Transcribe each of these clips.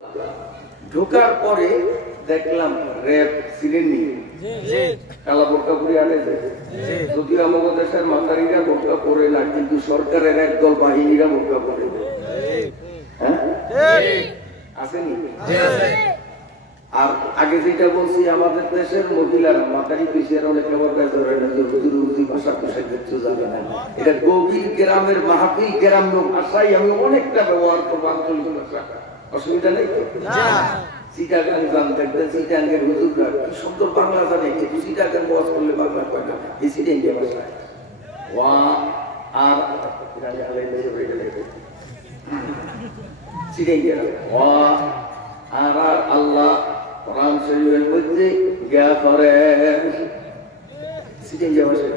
ঢোকার পরে দেখলাম র্যাব সিরেনি কালা বোরকা পরে আনে যদিও আমাদের দেশের মাতারিরা বোরকা পরে না, কিন্তু সরকারের একদল বাহিনীরা বোরকা পরে। হ্যাঁ আসেনি? আর আগে যেটা বলছি, আমাদের দেশের মহিলারা মাতারি পিছিয়ে অনেক ব্যবহার করে না, যে হুজুর হুজুর ভাষা পোশাক কিচ্ছু জানে না। এটা গভীর গ্রামের মাহফিল গ্রাম্য ভাষায় আমি অনেকটা ব্যবহার করবো, আঞ্চলিক ভাষা, অসুবিধা নেই তো। চিটাগাং গান দেখবেন, চিটাগাংয়ের হুজুররা কি সুন্দর বাংলা জানে, কিন্তু চিটাগাং ওয়াজ করলে বাংলা কয় না, এই চিটাঙ্গিয়া ভাষায় ওয়া আর চিটাঙ্গিয়া ওয়া আর আল্লাহ কোরআন শরীফের মধ্যে গিয়া করে চিটাঙ্গিয়া ভাষায়।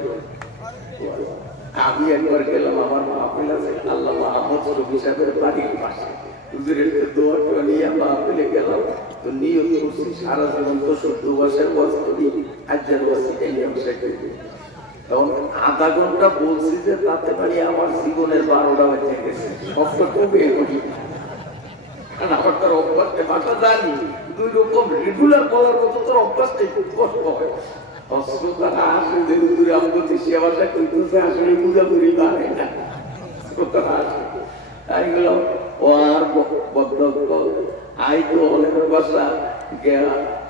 আমি একবার গেলাম, আমার মাহফিল আছে আল্লাহ মাহমুদ শরীফ সাহেবের বাড়ির পাশে, হুজুরের দোয়াটা নিয়ে মাহফিলে গেলাম। তো নিয়ত করছি সারা জীবন তো ১৪ বছর ওয়াজ করি, আজ্জার ওয়াজ চিটাঙ্গিয়া ভাষায় করি। তখন আধা ঘন্টা বলছি যে তাতে মানে আমার জীবনের ১২টা বেজে গেছে, সবটা কমে করি। কারণ আমার তার অভ্যাসটা ভাষা জানি, দুই রকম রেগুলার বলার মতো তোর অভ্যাসটাই খুব কষ্ট হয়।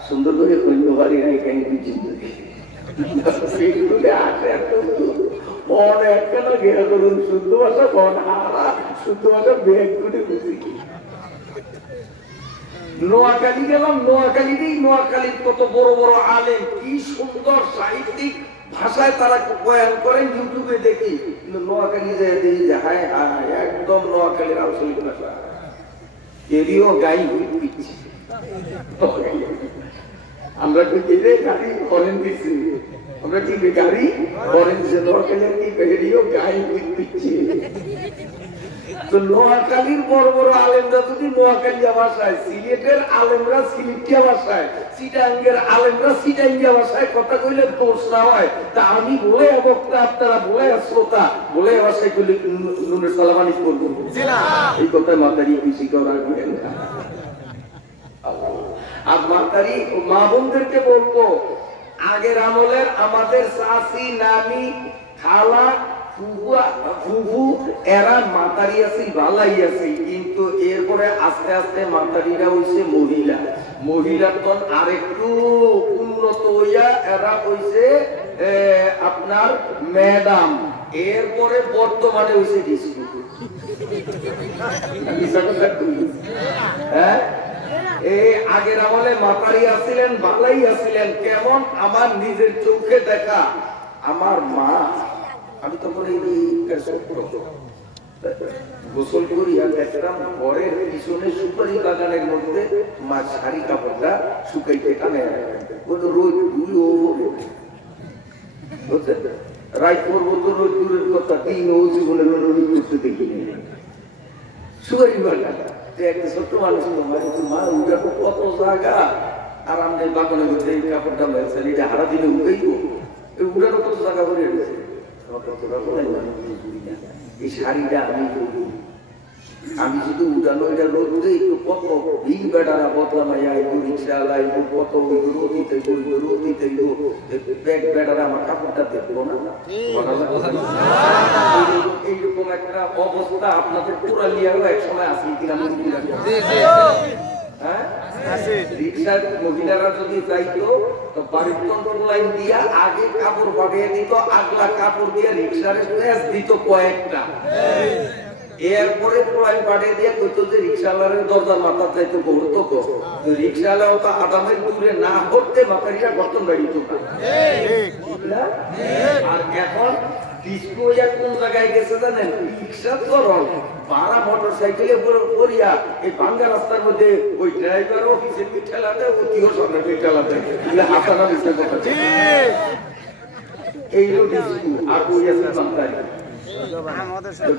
সুন্দর করে কইতে পারি নাই কেন শুদ্ধ ভাষা শুদ্ধ ভাষা ব্যাগ করে বুঝি। নোয়াখালী গেলাম, নোয়াখালীতেই নোয়াখালীর কত বড় বড় আলেম, কি সুন্দর সাহিত্যিক ভাষায় তারা বয়ান করেন, ইউটিউবে দেখি। কিন্তু নোয়াখালী যায় দেখি যে হায় হায়, একদম নোয়াখালীর আঞ্চলিক ভাষা, এরিও গাই পিচ্ছি। আমরা কি গাড়ি করেন দিচ্ছি, আমরা কি গাড়ি করেন দিচ্ছি, নোয়াখালীর কি এরিও গাই পিচ্ছি। তো নোয়াখালীর বড় বড় আলেমরা যদি নোয়াখালিয়া ভাষায়, সিলেটের আলেমরা সিলেটিয়া ভাষায়, চিটাঙ্গের আলেমরা চিটাঙ্গিয়া ভাষায় কথা কইলে দোষ না হয়, তা আমি বলে বক্তা, আপনারা বলে শ্রোতা বলে ভাষায় কইলে নুনের সালামানি করবো? এই কথায় মাতারি বেশি করার না। আর মাতারি মা বোনদেরকে বলবো, আগের আমলের আমাদের চাচি, নানি, খালা, ফুফু এরা মাতারি আছে, ভালাই আছে, কিন্তু এরপরে আস্তে আস্তে মাতারিরা হইছে মহিলা, মহিলার তখন আরেকটু উন্নত হইয়া এরা হইছে আপনার ম্যাডাম, এরপরে বর্তমানে হইছে ডিস্কো। হ্যাঁ, আগের আমলে মাতারি আসছিলেন, ভালাই আসছিলেন। কেমন? আমার নিজের চোখে দেখা, আমার মা, আমি তখন গোসল করিয়া দেখলাম ঘরের পিছনে সুপারি বাগানের মধ্যে মা শাড়ি কাপড়টা শুকাইতে টানে, রোদ রাত করবো তো রোদ দূরের কথা, দিন ও জীবনের রোদ করতে দেখিনি। সুপারি বাগান একটা ছোট্ট মানুষ, মা ওটা কত জায়গা, আর আমাদের বাগানের মধ্যে এই কাপড়টা শাড়িটা হারা দিনে উঠেইব, উঠানো কত জায়গা করে রয়েছে। এই শাড়িটা আমি শুধু উঠানো, এটা রোদে একটু কত ভিন বেটারা বদলামাইয়া রিক্সা লাইব, কত রোদিতে রোদিতে ব্যাগ বেটারা আমার কাপড়টা দেখবো না। এইরকম একটা অবস্থা আপনাদের পুরা লিয়ারও এক সময় আসি কিনা? হ্যাঁ, রিক্সার মহিলারা যদি চাইতো তো বাড়ির লাইন দিয়া আগে কাপড় পাঠিয়ে দিত, আগলা কাপড় দিয়ে রিক্সার দিত কয়েকটা, এরপরে পোলাই পাঠিয়ে দিয়ে কইতো যে রিক্সাওয়ালার দরজার মাথা চাইতো ঘুরতো, রিক্সাওয়ালাও তো আদামের দূরে না করতে মাথারিটা গঠন বাড়িত না। আর এখন ডিস্কো কোন জায়গায় গেছে জানেন? রিক্সা চরণ ভাড়া মোটর সাইকেলে করিয়া এই ভাঙ্গা রাস্তার মধ্যে ওই ড্রাইভার অফিসের পিঠালাতে অতিও সঙ্গে পিঠালাতে হাসানা দিচ্ছে কথা। এই হলো ডিস্কো। আর ওই আছে মাতারি,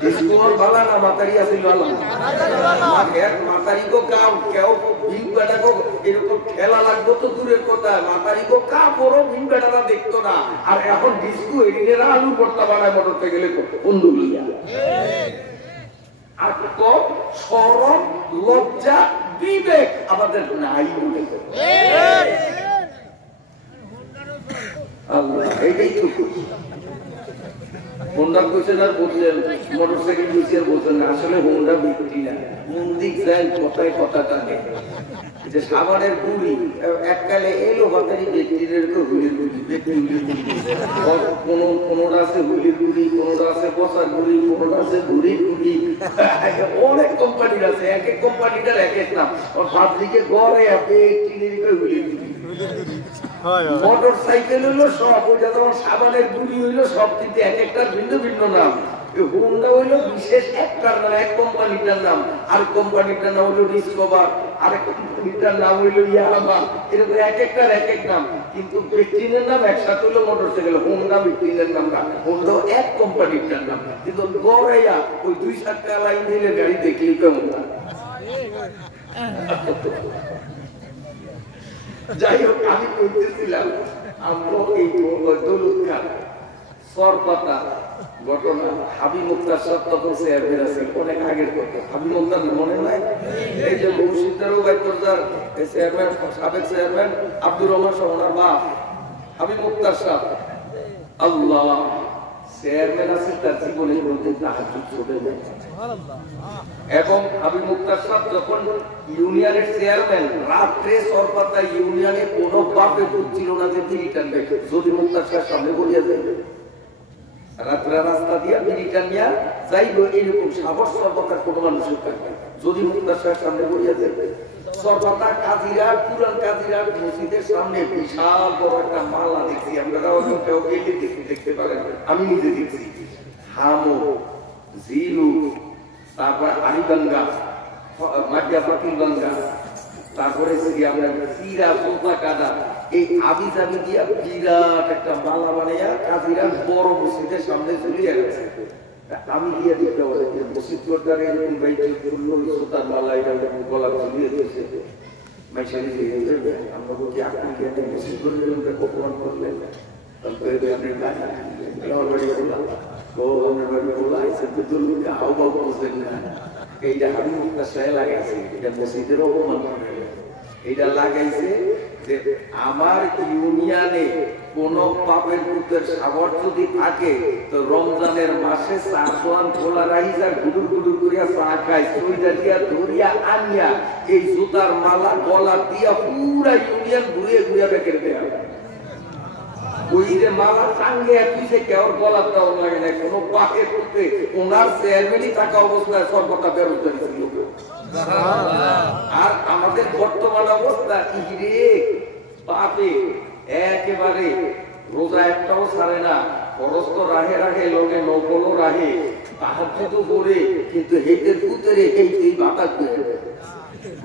ডিস্কো ভালো না মাতারি আছে ভালো। মাতারি গো গাও কেউ ভিন বেটা গো এরকম খেলা লাগতো তো দূরের কথা, মাতারি গো কা বড় ভিন বেটারা দেখতো না। আর এখন ডিস্কো এদিনেরা আলু ভর্তা বানায় মোটর সাইকেলে বন্ধু লিয়া। আর কত শরম, লজ্জা, বিবেক আমাদের নাই বলে আল্লাহ এইটাই তো হোন্ডা কোচেন আর বলছেন মোটরসাইকেল কোচেন বলছেন আসলে হোন্ডা বিক্রি না কোন দিক যায় কথায় কথা টানে যে সাবানের গুড়ি এককালে এলো বাতারি ব্যক্তিদের হুলির গুড়ি কোনোটা আছে হুলির গুড়ি কোনোটা আছে বসার গুড়ি কোনোটা আছে ঘুড়ির গুড়ি অনেক কোম্পানির আছে এক এক কোম্পানিটার এক এক নাম ফাবলিকে গড়ে আপনি হুলির গুড়ি মোটর সাইকেল হইলো সব ওইটা যেমন সাবানের গুড়ি হইলো সব কিন্তু এক একটার ভিন্ন ভিন্ন নাম হোন্ডা হইলো বিশেষ একটার নাম এক কোম্পানিটার নাম আর কোম্পানিটার নাম হইলো ডিসকভার আরেক কোম্পানিটার নাম হইলো ইয়ামাহা এরকম এক একটার এক এক নাম কিন্তু ব্যক্তির নাম একসাথে হইলো মোটর সাইকেল হোন্ডা ব্যক্তির নাম না হোন্ডা এক কোম্পানিটার নাম কিন্তু গড়াইয়া ওই 2-7টা লাইন দিলে গাড়ি দেখলি কেমন না যাই হোক আমি বলতেছিলাম আমরা এই দৌলত খান সরপাতা ঘটনা হাবিব মুক্তার সাহেব তখন চেয়ারম্যান আছেন অনেক আগের কথা হাবিব মুক্তার মনে নাই এই যে মসজিদেরও বাইতরদার চেয়ারম্যান সাবেক চেয়ারম্যান আব্দুর রহমান সাহেব ওনার বাপ হাবিব মুক্তার সাহেব আল্লাহ চেয়ারম্যান আছে তার জীবনে কোনদিন তাহাজ্জুদ ছুটে যায় এবং হাবিব মুক্তার সাহেব যখন ইউনিয়নের চেয়ারম্যান রাত্রে সরপাতা ইউনিয়নে কোনো বাপে ছিল না যে তিনি টানবে যদি মুক্তার সাহেব সামনে বলিয়া যাইবে রাত্রে রাস্তা দিয়া মিনিটার নিয়ে যাইব এইরকম সাহস সর্বতার কোনো মানুষের থাকবে যদি মুক্তার সাহেব সামনে বলিয়া যাইবে সর্বতা কাজিরা পুরান কাজিরা মসজিদের সামনে বিশাল বড় একটা মালা দেখছি আপনারাও কেউ গেলে দেখতে পারেন আমি নিজে দেখছি হামো জিলু তারপর আরিগঙ্গা মাটিয়া পাতিল গঙ্গা তারপরে আমরা চিরা পোতা কাদা এই আবি জাবি দিয়া বিরাট একটা মালা বানাইয়া কাজিরা বড় মসজিদের সামনে ঝুলিয়ে গেছে আমি দিয়ে দিতে বলে যে মসজিদ করতার এরকম বাইকে সুতার মালা এটা গলা ঝুলিয়ে দিয়েছে মাইশারি দিয়ে আমরা বলছি আপনি কি একটা মসজিদ করলেন অপমান করলেন তারপরে আপনি আমার বাড়ি বললাম ও আমার বাড়ি বললাম আইসে তো দুর্গা আহ্বান করছেন না এইটা আমি সায় লাগাইছি এটা মসজিদের অপমান করে এইটা লাগাইছে যে আমার ইউনিয়নে কোন পাপের পুত্রের সাবর যদি থাকে তো রমজানের মাসে চাষওয়ান খোলা রাইজা গুদুর গুদুর করিয়া চা খায় সইদা দিয়া ধরিয়া আনিয়া এই জুতার মালা গলা দিয়া পুরা ইউনিয়ন ঘুরিয়ে ঘুরিয়ে বেঁকে দেয়া ওই যে মালা টাঙ্গে পিছে কেউ গলার দেওয়া লাগে না কোনো পাপের পুত্রে ওনার চেয়ারম্যানই থাকা অবস্থায় সর্বতা বেরোজগারি ছিল আর আমাদের বর্তমান অবস্থা ইরে পাপে একেবারে রোজা একটাও ছাড়ে না খরচ তো রাহে রাহে লোকে নকলও রাহে তাহাজ্জুদও করে কিন্তু হেতের পুত্রে এই বাতা করে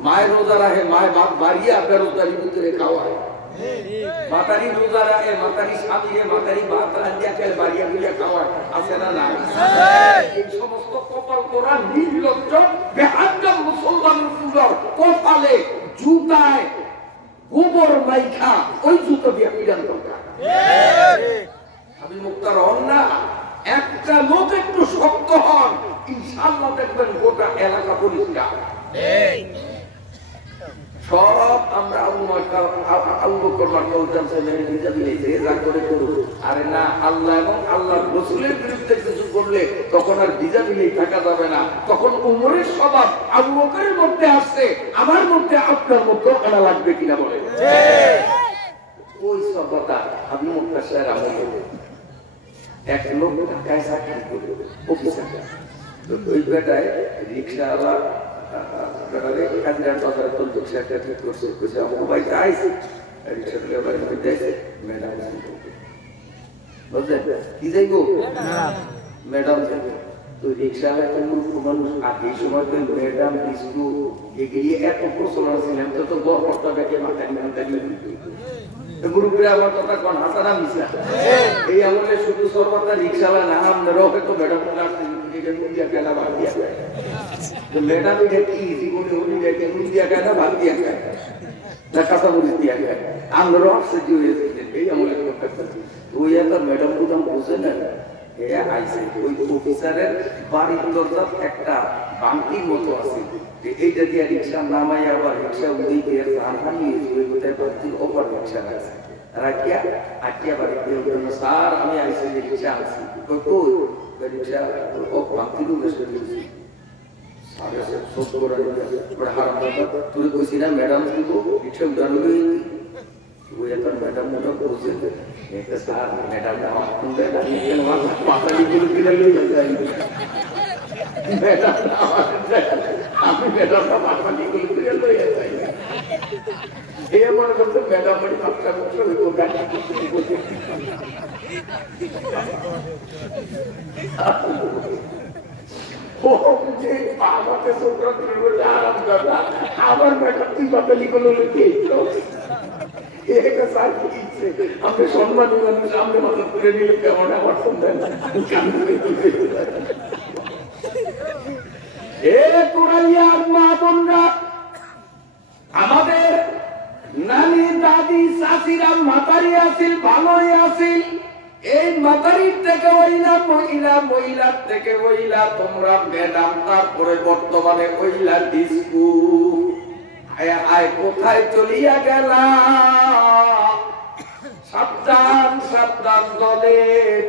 মায়ের রোজা রাহে মায়ের বাপ বাড়িয়া বেরোজগারি পুত্রে খাওয়ায় মাতারি রোজা রাখে মাতারি স্বামীরে মাতারি ভাত রান্ধিয়া খেলে বাড়িয়া গুলিয়া খাওয়ায় আছে না না এই সমস্ত কপাল করা নির্লজ্জ বেহাজ্জা মুসলমানের পুজোর কপালে জুতায় গোবর মাইখা ওই জুতো দিয়ে পিড়ান দরকার হাবিব মুক্তার অন্না একটা লোক একটু শক্ত হন ইনশাআল্লাহ দেখবেন গোটা এলাকা পরিষ্কার সব আমরা আবু বকর মার্কা যা করে করুক আরে না আল্লাহ এবং আল্লাহর রাসূলের বিরুদ্ধে কিছু করলে তখন আর ভিজা দিলেই থাকা যাবে না তখন উমরের স্বভাব আবু বকরের মধ্যে আসছে আমার মধ্যে আপনার মধ্যে আনা লাগবে কিনা বলে ওই সভ্যতা হাবিব মুক্তার সাহেব আমলে এক লোক ঢাকায় চাকরি করবে অফিসার ওই বেটায় রিক্সাওয়ালা ম্যাডাম তো রিক্সা মানুষ আগে সময় ম্যাডাম বিস্কু এগিয়ে এত প্রচলন ছিলেন তো গড় কর্তা ব্যাগে মাথায় গ্রুপে আমার কথা কোন হাসানা মিশা এই আমলে শুধু সর্বদা রিক্সাওয়ালা না আপনারাও হয়তো ম্যাডাম কেনা ভাগ দিয়া তো ম্যাডাম এটা কি জীবনে উনি দেখে নুন দিয়া খায় না ভাগ দিয়া খায় না কাঁচা মরিচ দিয়া খায় আমরাও আশ্চর্য হয়ে যাচ্ছেন এই আমলে ওই একটা ম্যাডাম প্রধান বসে না আইসে ওই অফিসারের বাড়ির দরজা একটা বাংকির মতো আছে এইটা দিয়ে রিক্সা নামাই আবার রিক্সা উঠে দিয়ে জানহানি ওই কোথায় ভর্তির ওপর রিক্সা রাখছে রাখিয়া আটিয়া বাড়িতে স্যার আমি আইসি রিক্সা আনছি কই রিক্সা ও ভর্তিরও বেশি দিয়েছি তুই কইছি না ম্যাডাম দিব রিক্সা উঠানো ওই এখন ম্যাডাম মোটা বলছে স্যার ম্যাডাম আমার শুনবে না পাতালি গুলো কিনে নিয়ে যাই ম্যাডাম আমি ম্যাডামটা পাতালি গুলো কিনে লইয়া যাই এ মনে করতো ম্যাডাম মানে পাঁচটা বছর ওই গাড়ি আমাকে ছোকরা আরাম কথা আমার ম্যাডাম তুই পাতালি গুলো লিখে আপনি সম্মানী মানুষ সামনে মাথা তুলে নিলে কেমন আমার শুনবেন আমাদের নানি দাদি চাচিরা মাতারি আসিল ভালোই আসিল এই মাতারির থেকে ওইলা মহিলা মহিলার থেকে ওইলা তোমরা ম্যাডাম তারপরে বর্তমানে ওইলা ডিস্কু আয় কোথায় চলিয়া গেলা সাবধান সাবধান দলে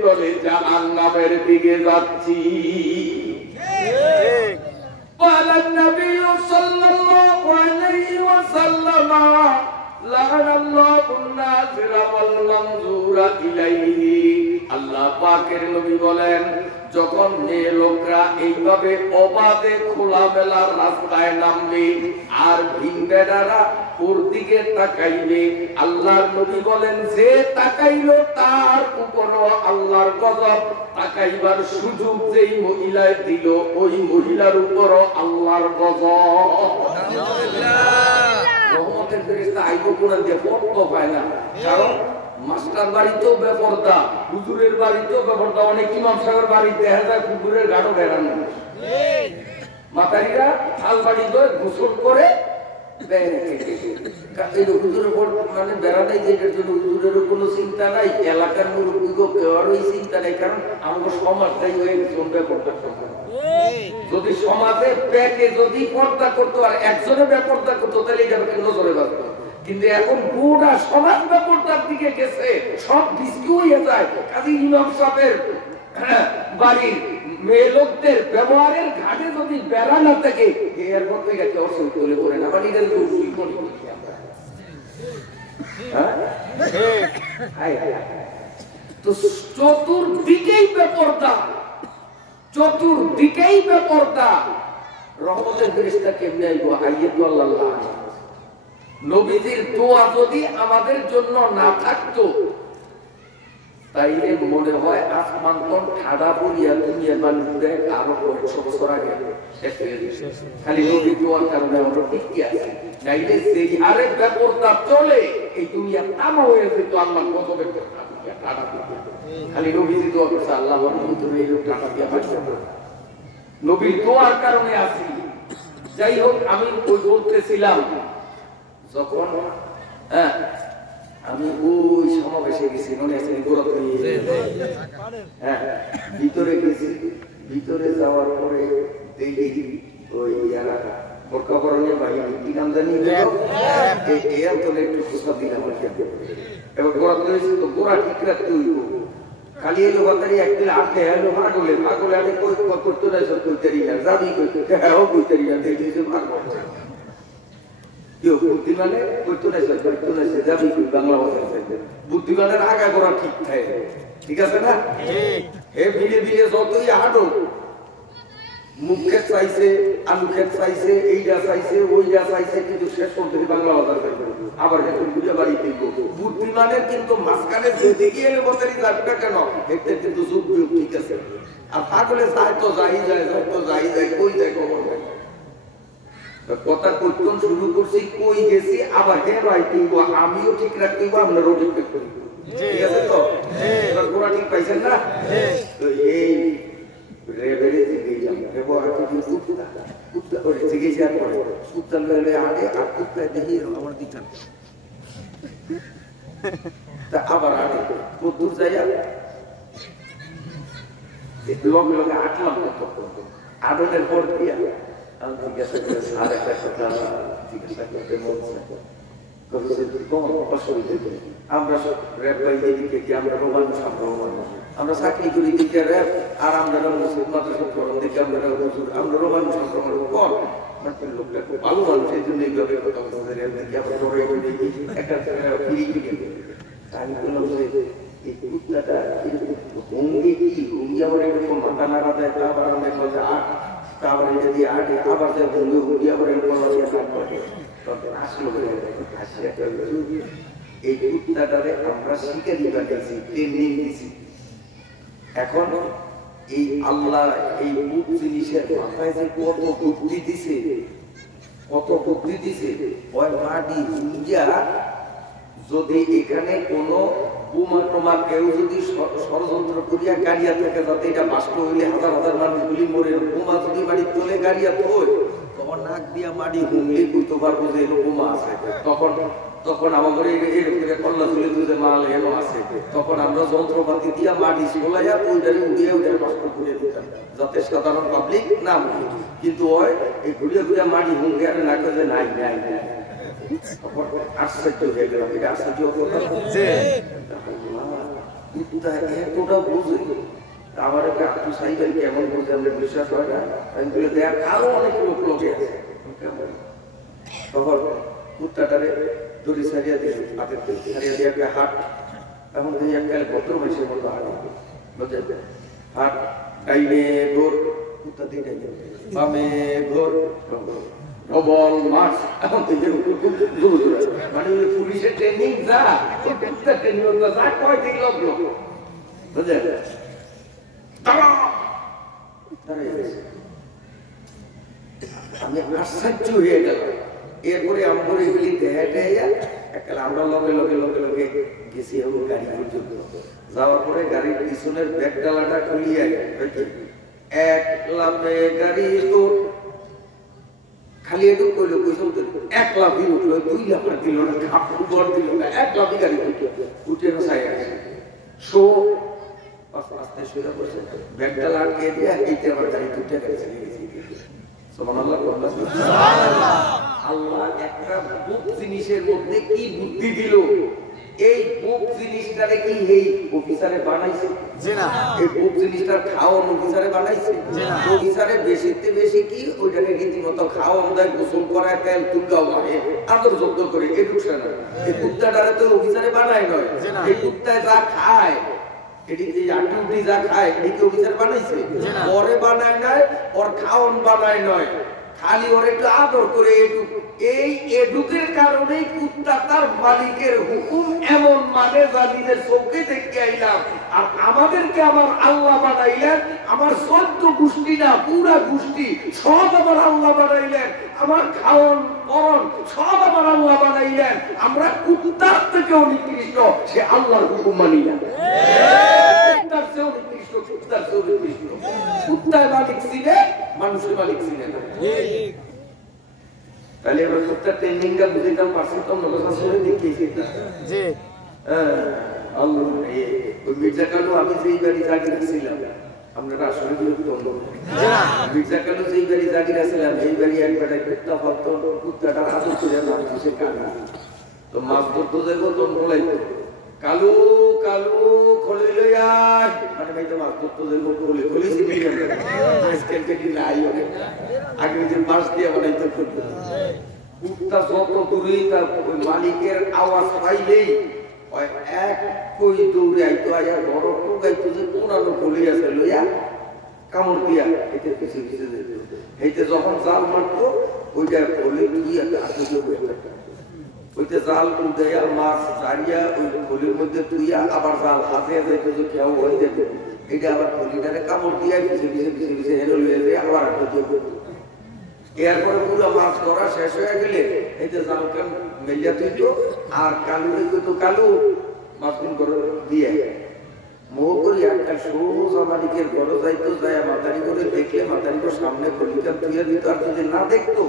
দলে জাহান্নামের দিকে যাচ্ছি বলেন নবী সাল্লাল্লাহু আলাইহি ওয়াসাল্লাম লাআনাল্লাহুন নাযিরা ওয়াল মানযুরা ইলাইহি আল্লাহ পাকের নবী বলেন যখন মেয়ে লোকরা এইভাবে অবাধে খোলামেলা রাস্তায় নামবে আর ভিনবেড়ারা ওর দিকে তাকাইবে আল্লাহর নবী বলেন যে তাকাইলো তার উপরও আল্লাহর গজব তাকাইবার সুযোগ যেই মহিলায় দিল ওই মহিলার উপরও আল্লাহর গজব রহমতের ফেরেশতা আইবো কোরআন দিয়ে পড়তে পায় না কারণ মাস্টার বাড়িতেও বেপরদা হুজুরের বাড়িতেও বেপরদা অনেক ইমাম সাহেবের বাড়িতে দেখা যায় কুকুরের গাঢ় বেড়ানো মাতারিরা থাল বাড়িতে গোসল করে মানে বেড়াটাই যেটার জন্য হুজুরেরও কোনো চিন্তা নাই এলাকার মুরব্বীকেও কেউরই চিন্তা নাই কারণ আমাদের সমাজটাই হয়ে গেছে বেপরদা যদি সমাজে ব্যাকে যদি পর্দা করতো আর একজনে বেপরদা করতো তাহলে এটা নজরে বাঁচতো কিন্তু এখন গোটা সমাজ ব্যাপারটার দিকে গেছে সব ডিস্কু হয়ে যায় কাজী ইমাম সাহেবের বাড়ির মেয়ে লোকদের ব্যবহারের ঘাটে যদি বেড়া না থাকে এর মতো এটাকে অসুখ করে পড়ে না মানে এটা তো চতুর্দিকেই বেপরদা চতুর্দিকেই বেপরদা রহমতের ফেরেশতা কেমনে আইবো আইয়ে তো আল্লাহ নবীজির দোয়া যদি আমাদের জন্য না থাকতো তাইলে মনে হয় আসমান কোন ঠাডা পড়িয়া দুনিয়ার মানুষ দেখ আরো 100 বছর আগে খালি নবীর দোয়ার কারণে আমরা টিকে আছি তাইলে সেই আরে ব্যাপারটা চলে এই দুনিয়া তামা হয়ে যেত আল্লাহ কত ব্যাপার খালি নবীজি দোয়া করছে আল্লাহ রহমতুল্লাহ এই টাকা দিয়ে বাঁচাবো নবীর দোয়ার কারণে আছি যাই হোক আমি ওই বলতেছিলাম যখন আমি ওই সমাবেশে গেছি মনে আছে ভিতরে গেছি ভিতরে যাওয়ার পরে দেখি ওই বোরকা পরনের বাহিনী কি নাম জানি একটু প্রস্তাব দিলাম এবার গোড়া তুলেছি তো গোড়া ঠিক রাখতে হইব খালি এলো বাতারি একদিন আটে এলো পাগলে পাগলে আটে করতে না করতে যাবি হ্যাঁ করতে দেখেছি পাগল বুদ্ধিমানের বুদ্ধিমানের আগা করা ঠিক থাকে ঠিক আছে না হে ভিড়ে ভিড়ে যতই হাঁটো মুখ ক্ষেত চাইছে আলু ক্ষেত চাইছে এইটা চাইছে ওইটা চাইছে কিন্তু শেষ করতে বাংলা বাজার আবার বুঝে বাড়ি ফিরবো বুদ্ধিমানের কিন্তু মাঝখানে যেতে গিয়ে বছরই যাবে কেন এটা কিন্তু যুগ ঠিক আছে আর পাগলে যায় তো যাই যায় তো যাই যায় কই যায় খবর নাই কথা কীর্তন শুরু করছি কই গেছি আবার হে ভাই কিনবো আমিও ঠিক রাখতে আপনারও ঠিক রাখতে ঠিক আছে তো এবার গোড়া ঠিক পাইছেন না তো এই রেবেরে থেকে ব্যবহার কুত্তা কুত্তা করে চিকিৎসা করে কুত্তা মেরে আগে আর কুত্তা দেখি আমার দিকে তা আবার আগে কদ্দুর যাইয়া লগে লগে আটলাম আটনের পর দিয়া আমি জিজ্ঞাসা করে স্যার একটা কথা জিজ্ঞাসা করতে মন চায়। আমরা সব র্যাব বাইরে দিকে কি আমরা রোমানুষ আমরা চাকরি করি দিকে র্যাব আর আমরা মসজিদ মাদ্রাসা করম দিকে আমরা হুজুর আমরা রোমানুষ কর লোকটা খুব ভালো মানুষ এই জন্য এইভাবে কথা বলতে র্যাব দিকে আমরা ধরে একটা ফিরি আমি বললাম যে এই কুত্তাটা ভঙ্গি কি ভঙ্গি আবার এরকম মাথা নাড়া দেয় তারপর আমরা বলছে আট তারপরে যদি আটে আবার যে ভঙ্গি ভঙ্গি আবার এরকম আসলো এই কুত্তাটারে আমরা শিকারি বানিয়েছি ট্রেনিং দিছি। এখন এই আল্লাহ এই বুক জিনিসের মাথায় যে কত বুদ্ধি দিছে ওই মাটি ভুঞ্জা যদি এখানে কোনো বোমা টোমা কেউ যদি ষড়যন্ত্র করিয়া গাড়িয়া থাকে যাতে এটা বাষ্প হইলে হাজার হাজার মানুষ গুলি মরে বোমা যদি বাড়ি তোলে গাড়িয়া থই তখন নাক দিয়া মাটি হুমলি করতে পারবো যে এলো বোমা আছে তখন আমাদের এরকম কল্লা তুলে তুলে মাল এলো আছে তখন আমরা যন্ত্রপাতি দিয়া মাটি সোলাইয়া ওইটারে উড়িয়ে ওইটারে বাষ্প করে দিতাম যাতে সাধারণ পাবলিক না মরে। কিন্তু ওই এই ঘুরিয়ে ঘুরিয়ে মাটি হুমলি আর না করে নাই আশ্চর্য হয়ে গেল। এটা আশ্চর্য এতটা বুঝে আমার একটা আত্ম সাইকেল কেমন বুঝে আমরা বিশ্বাস হয় না আমি বলে দেখ আরো অনেক লোকে আছে তখন কুত্তাটারে দড়ি সারিয়া দিয়ে হাতের সারিয়া দিয়ে একটা হাট এখন থেকে একটা ভদ্র মানুষের মতো হাট বুঝলেন হাট ডাইনে ঘোর কুত্তা দিয়ে ডাইনে বামে ঘোর ডবল মাছ এখন থেকে মানে পুলিশের ট্রেনিং যা কুত্তা ট্রেনিং যা কয় থেকে লোক বুঝলেন আমি আশ্চর্য হয়ে গেল। এরপরে আমরা এগুলি আমরা লগে লগে লগে লগে গেছি গাড়ি পর্যন্ত যাওয়ার পরে গাড়ির পিছনের ব্যাগ ডালাটা খুলিয়ে এক লাফে গাড়ি তোর খালি একটু কইলো এক লাফি উঠলো 2 লাফ দিল না উপর দিল না 1 লাফি গাড়ি উঠে বসায় আছে শো আস্তে শুয়ে বসে ব্যাগ ডালা আটকে দিয়ে এইতে আমার গাড়ি উঠে গেছে সুবহানাল্লাহ সুবহানাল্লাহ। আল্লাহ একটা বুক জিনিসের মধ্যে কি বুদ্ধি দিল এই বুক জিনিসটারে কি এই অফিসারে বানাইছে জি না এই বুক জিনিসটা খাওয়ান অফিসারে বানাইছে জি না অফিসারে বেশিতে বেশি কি ওইটাকে রীতিমতো খাওয়ান দেয় গোসল করায় তেল তুলগাও মানে আদর যত্ন করে এডুকেশন এই কুত্তাটারে তো অফিসারে বানায় নয় এই কুত্তায় যা খায় এটি যে আটুটি যা খায় এটি অফিসার বানাইছে পরে বানায় নয় ওর খাওয়ান বানায় নয় খালি ওর একটু আদর করে এই এডুকের কারণে কুত্তা তার মালিকের হুকুম এমন মানে জানিদের চোখে দেখে আইলাম আর আমাদেরকে আমার আল্লাহ বানাইলেন আমার 14 গোষ্ঠী না পুরা গোষ্ঠী সব আমার আল্লাহ বানাইলেন আমার খাওয়ান পরন সব আমার আল্লাহ বানাইলেন আমরা কুত্তার থেকে নিকৃষ্ট সে আল্লাহর হুকুম মানি না কুত্তার চেয়েও নিকৃষ্ট কুত্তার চেয়েও নিকৃষ্ট কুত্তার মালিক ছিলেন মানুষের মালিক ছিলেন না তাহলে আমরা কুত্তার ট্রেনিংটা বুঝিতাম পারছি তো নবসাস করে দেখিয়েছি জি আল্লাহ ওই মির্জা কালু আমি যেই বাড়ি জাগির ছিলাম আপনারা আসলে বিরক্ত হলো মির্জা কালু যেই বাড়ি জাগির ছিলাম এই বাড়ি একবারে কুত্তা ভক্ত কুত্তাটা আদর করে নাম সে কানা তো মাছ ধরতে যাবো তখন বলাইতো কালু কালু খোলে লইয়া মানে ভাই তো মাছ ধরতে যাবো খোলে খোলেছি আজকাল কেটে নাই আগে যে মাছ দিয়ে বানাইতে করতো কুত্তা যত দূরেই তার ওই মালিকের আওয়াজ পাইলেই ওই এক কই দৌড়ে আইতো আয়া বড় টুকাইতো যে কোনানো খোলে আছে লইয়া কামড় দিয়া এতে পিছে পিছে যেত এইতে যখন জাল মারতো ওইটা খোলে দিয়া আসতে যাবে ওইতে জাল উঠাইয়া মাছ জারিয়া ওই খোলের মধ্যে তুইয়া আবার জাল হাতে যাইতো যে কেউ হয়ে যেত এটা আবার খলিটারে কামড় দিয়া পিছে পিছে পিছে পিছে হেলো লইয়া যায় আবার একটা যোগ এরপরে পুরো মাছ ধরা শেষ হয়ে গেলে এই যে জালকে মেলিয়া তুইতো আর কালুরে কইতো কালু মাছগুন করে দিয়ে মোহ করি একটা সোজা মালিকের ঘরে যাইতো যায় মাতারি করে দেখলে মাতারি করে সামনে খলিটা তুইয়া দিত আর যদি না দেখতো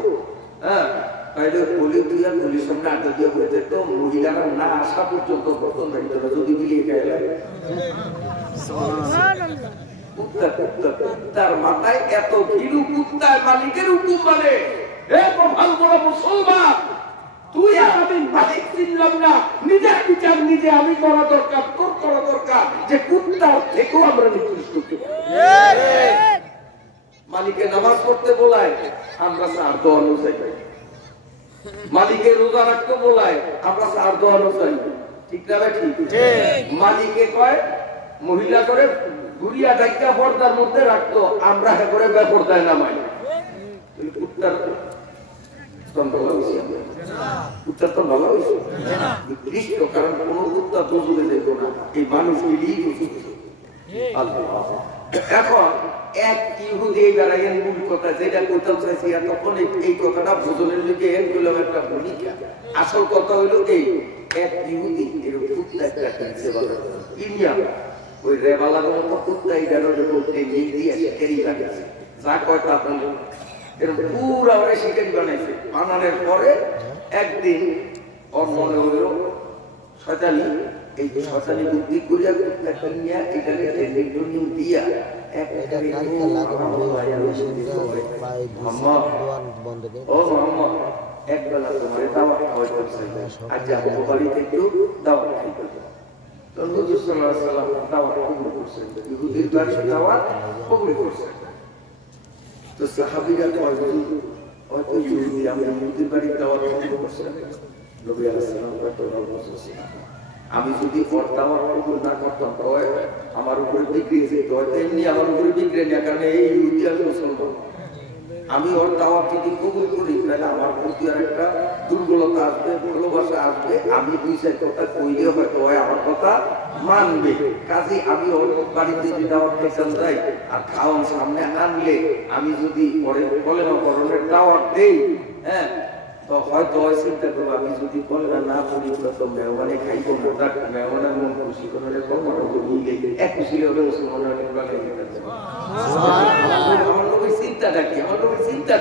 হ্যাঁ তাইলে খলি তুইয়া খলির সামনে আড্ডা দিয়ে বলে দেখতো মহিলারা না আসা পর্যন্ত বর্তন বাড়িতে যদি মিলিয়ে গেলে কুত্তা কুত্তা কুত্তার মাথায় এত ঘিলু, কুত্তার মালিকের হুকুম মানে ভালো বড় মুসলমান, তুই আর আমি মালিক চিনলাম না, নিজের বিচার নিজে আমি করা দরকার, তোর করা দরকার, যে কুত্তার থেকেও আমরা নিকৃষ্ট। মালিকে নামাজ পড়তে বলায় আমরা সার দোয়ানো চাই, মালিকে রোজা রাখতে বলায় আমরা সার দোয়ানো চাই, ঠিক না? ঠিক। মালিকে কয় মহিলা করে ঘুরিয়া ডাইকা পর্দার মধ্যে রাখতো, আমরা করে বেপর্দায় নামাই। কুত্তার কুত্তার তো ভালো হয়েছে, কারণ কোন কুত্তা দোষে যেত না, এই মানুষ এখন এক ইহুদি দাঁড়াইয়ের মূল কথা যেটা কইতাম চাইছি তখন এই কথাটা বোঝনের লোকে এর করলাম একটা ভূমিকা। আসল কথা হইল এই এক ইহুদি এরকম কুত্তা একটা কিনছে বলে কিনিয়া ওই রেবালার মতো কুত্তা এই গাড়ি বলতে নিয়ে দিয়ে শিকারি বানাইছে, যা কয় তা আপনার এরকম পুরা ওরা শিকারি বানাইছে। বানানোর পরে একদিন ওর মনে হইল শয়তানি, এই শয়তানি বুদ্ধি করিয়া কুত্তা কিনিয়া এটাকে ট্রেনিং দিয়া একবেলা তোমার দাওয়াত খাওয়াইতে চাই, আজ আমার বাড়িতে একটু দাওয়াত খাইতে। হুজুর সাল্লাল্লাহু আলাইহি ওয়াসাল্লাম দাওয়াত কবুল করছেন, ইহুদির বাড়িতে দাওয়াত কবুল করছেন। তো সাহাবীরা কয় হয়তো ইহুদি আমরা ইহুদির বাড়িতে দাওয়াত কবুল করছেন, নবী আলাইহিস সালাম বলছেন আমি যদি ওর দাওয়াত কবুল না করতাম তবে আমার উপরে বিক্রি যেত, হয়তো এমনি আমার উপরে বিক্রি না, কারণ এই ইহুদি আমি মুসলমান, আমি ওর দাওয়াত যদি কবুল করি তাহলে আমার প্রতি আর একটা দুর্বলতা আসবে, ভালোবাসা আসবে, আমি দুই চার কথা কইলে হয়তো আমার কথা মানবে। কাজে আমি ওর বাড়িতে যদি দাওয়াত খেতে যাই আর খাওয়ান সামনে আনলে আমি যদি পরে বলে না করণের দাওয়াত দেই, হ্যাঁ তো হয়তো চিন্তা করবো আমি যদি বলে না করি তো মেহমানে খাইব না, মেহমানের মন খুশি করে এক খুশি হবে মুসলমানের আমার নবীর চিন্তাটা কি, আমার নবীর চিন্তা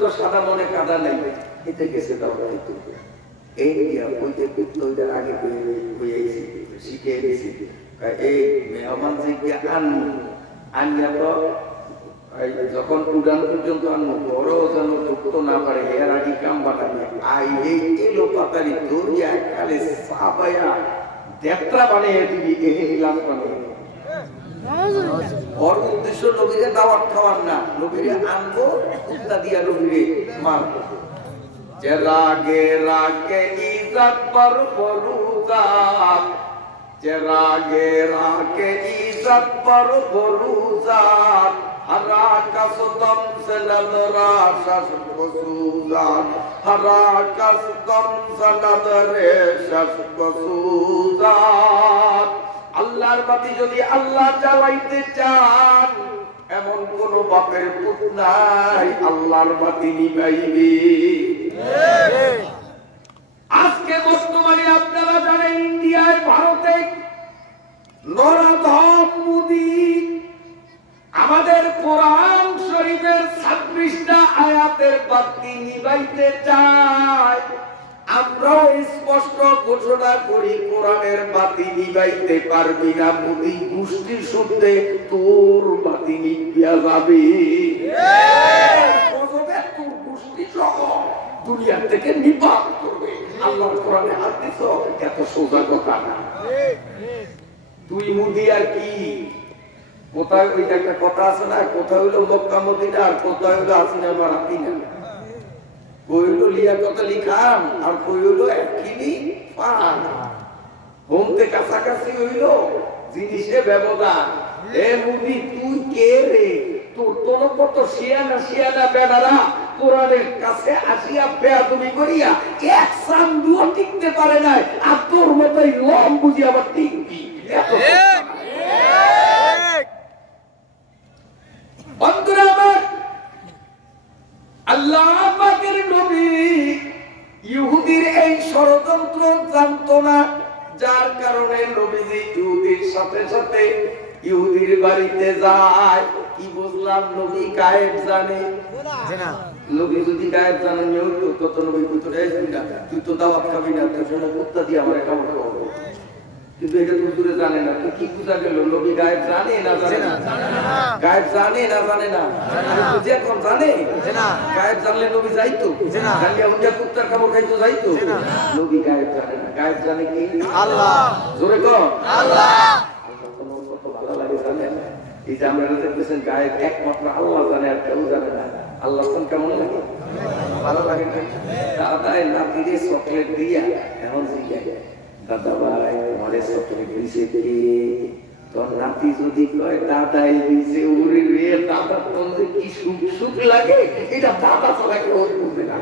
তো সাদা মনে কাদা নেই, এতে গেছে দাওয়াত এই ওইতে কুত্ত ওইটার আগে শিখে গেছি এই মেহমান যে আনিয়া তো যখন উড়ান পর্যন্ত আনবো বড় যেন ঢুকতো না পারে এর আগে কাম বানাবে আই এই এলো পাতারি দরিয়া কালে সাবায়া দেবতা বানিয়ে দিবি এই নিলাম বানিয়ে। ওর উদ্দেশ্য নবীরে দাওয়াত খাওয়ার না, নবীরে আনবো কুত্তা দিয়া নবীরে মারবো। যে রাগে রাগে ইজ্জত পর বরুজাত, যে রাগে রাগে ইজ্জত পর বরুজাত, हरा कसदम से नदरा शश बसूजान, हरा कसदम से नदरे शश बसूजान। আল্লাহর বাতি যদি আল্লাহ জ্বালাইতে চান এমন কোন বাপের পুত নাই আল্লাহর বাতি নিভাইবে। আজকে বর্তমানে আপনারা জানেন ইন্ডিয়ায় ভারতে নরধম মোদি আমাদের কোরআন শরীফের 26টা আয়াতের বাতি নিভাইতে চায়। আমরাও স্পষ্ট ঘোষণা করি কোরআনের বাতি নিভাইতে পারবি না, মোদি গোষ্ঠীর শুদ্ধে তোর বাতি নিভিয়া যাবে। তোর গোষ্ঠী সহ দুনিয়া থেকে নিপাত করবে। আল্লাহর কোরআনে হাত দিছ, এত সোজা কথা না। তুই মোদি আর কি কোথায় ওই একটা কথা আছে না, কোথায় হইলো মক্কা মদিনা আর কোথায় হইলো হাসিনা মারাতিনা, কই হইলো লিয়াকত লিখাম আর কই হইলো একখিনি পান। হোমতে কাছাকাছি হইলো জিনিসে ব্যবধান। এ মুদি তুই কে রে? তোর তোর কত শিয়ানা শিয়ানা বেড়ারা কোরআনের কাছে আসিয়া বেয়াদবি করিয়া এক সান্দুও টিকতে পারে নাই, আর তোর মতোই লম বুঝি আবার টিকবি। এত বন্ধুরা আমার, আল্লাহ পাকের নবী ইহুদির এই ষড়যন্ত্র জানতো না, যার কারণে নবীজি ইহুদির সাথে সাথে ইহুদির বাড়িতে যায়। কি বুঝলাম? নবী গায়েব জানে না। নবী যদি গায়েব জানে তো নবী তুই তো দাওয়াত খাবি না, তুই শোনো কুত্তা দিয়ে আমার কামড় খাওয়াবো। কিন্তু এটা হুজুরে জানে না। তো কি বুঝা গেল? নবী গায়েব জানে না জানে না? গায়েব জানে না জানে না? যে কোন জানে না? গায়েব জানলে নবী যাইতো? জানলে উনি কুত্তার কামড় খাইতো যাইতো? নবী গায়েব জানে না। গায়েব জানে কি? আল্লাহ। জোরে কর আল্লাহ। আল্লাহ তোমার কত ভালো লাগে জানেন? এই যে আমরা দেখতেছেন গায়েব একমাত্র আল্লাহ জানে, আর কেউ জানে না। আল্লাহ কেমন লাগে? ভালো লাগে। দাদায় নাতিরে চকলেট দিয়া এখন জিজ্ঞাসা, দাদা ভাই তোমারে চকলেট দিছে কে? তোর নাতি যদি কয় দাদাই দিছে, ওরে রে দাদা তোর কি সুখ সুখ লাগে, এটা দাদা ছাড়া কেউ বুঝবে না।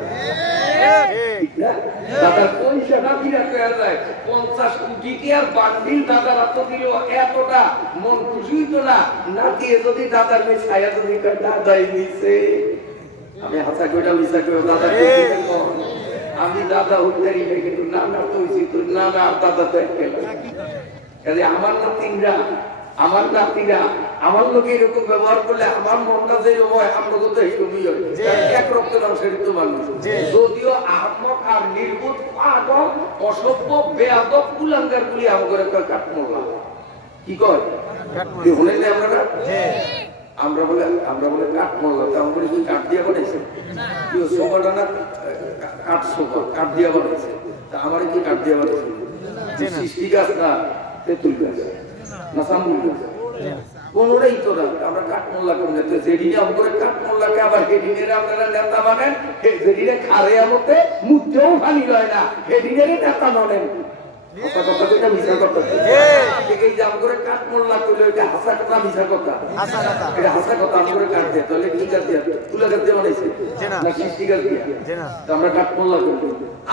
দাদার পয়সাটা বিরাট হয়ে যায়, 50 কোটি কি আর বান্ডিল দাদার হাতে দিল, এতটা মন খুশি হইতো না। নাতি যদি দাদার মেয়ে ছায়া যদি কয় দাদাই দিছে, আমি হাসা কইটা মিশা কই দাদা আমি দাদা হইতারি না, কিন্তু নানা তো হইছি তো নানা আর দাদা তো এক। আমার নাতিরা আমার লোকে এরকম ব্যবহার করলে আমার মনটা যে হয় আমরা তো এইরকমই হয়, এক রক্তের অংশের তো মানুষ। যদিও আহমক আর নির্বোধ পাগল অসভ্য বেয়াদব কুলাঙ্গার গুলি আমাদের কাঠমোলা কি কয় শুনেন আপনারা? আমরা বলে কাঠ মোল্লা, আমরা কি কাঠ দিয়ে বানাইছে? সোফাটা না কাঠ, সোফা কাঠ দিয়ে বানাইছে। তা আমার কি কাঠ দিয়ে বানাইছে? সৃষ্টি গাছ না তেঁতুল গাছ না সামুল গাছ, কোনটাই তো না। আমরা কাঠ মোল্লা করে নেতে যেদিনে আমাদের কাঠ মোল্লাকে আবার সেদিনের আপনারা নেতা মানেন, যেদিনে খারে আমতে মুখেও খালি হয় না সেদিনের নেতা মানেন।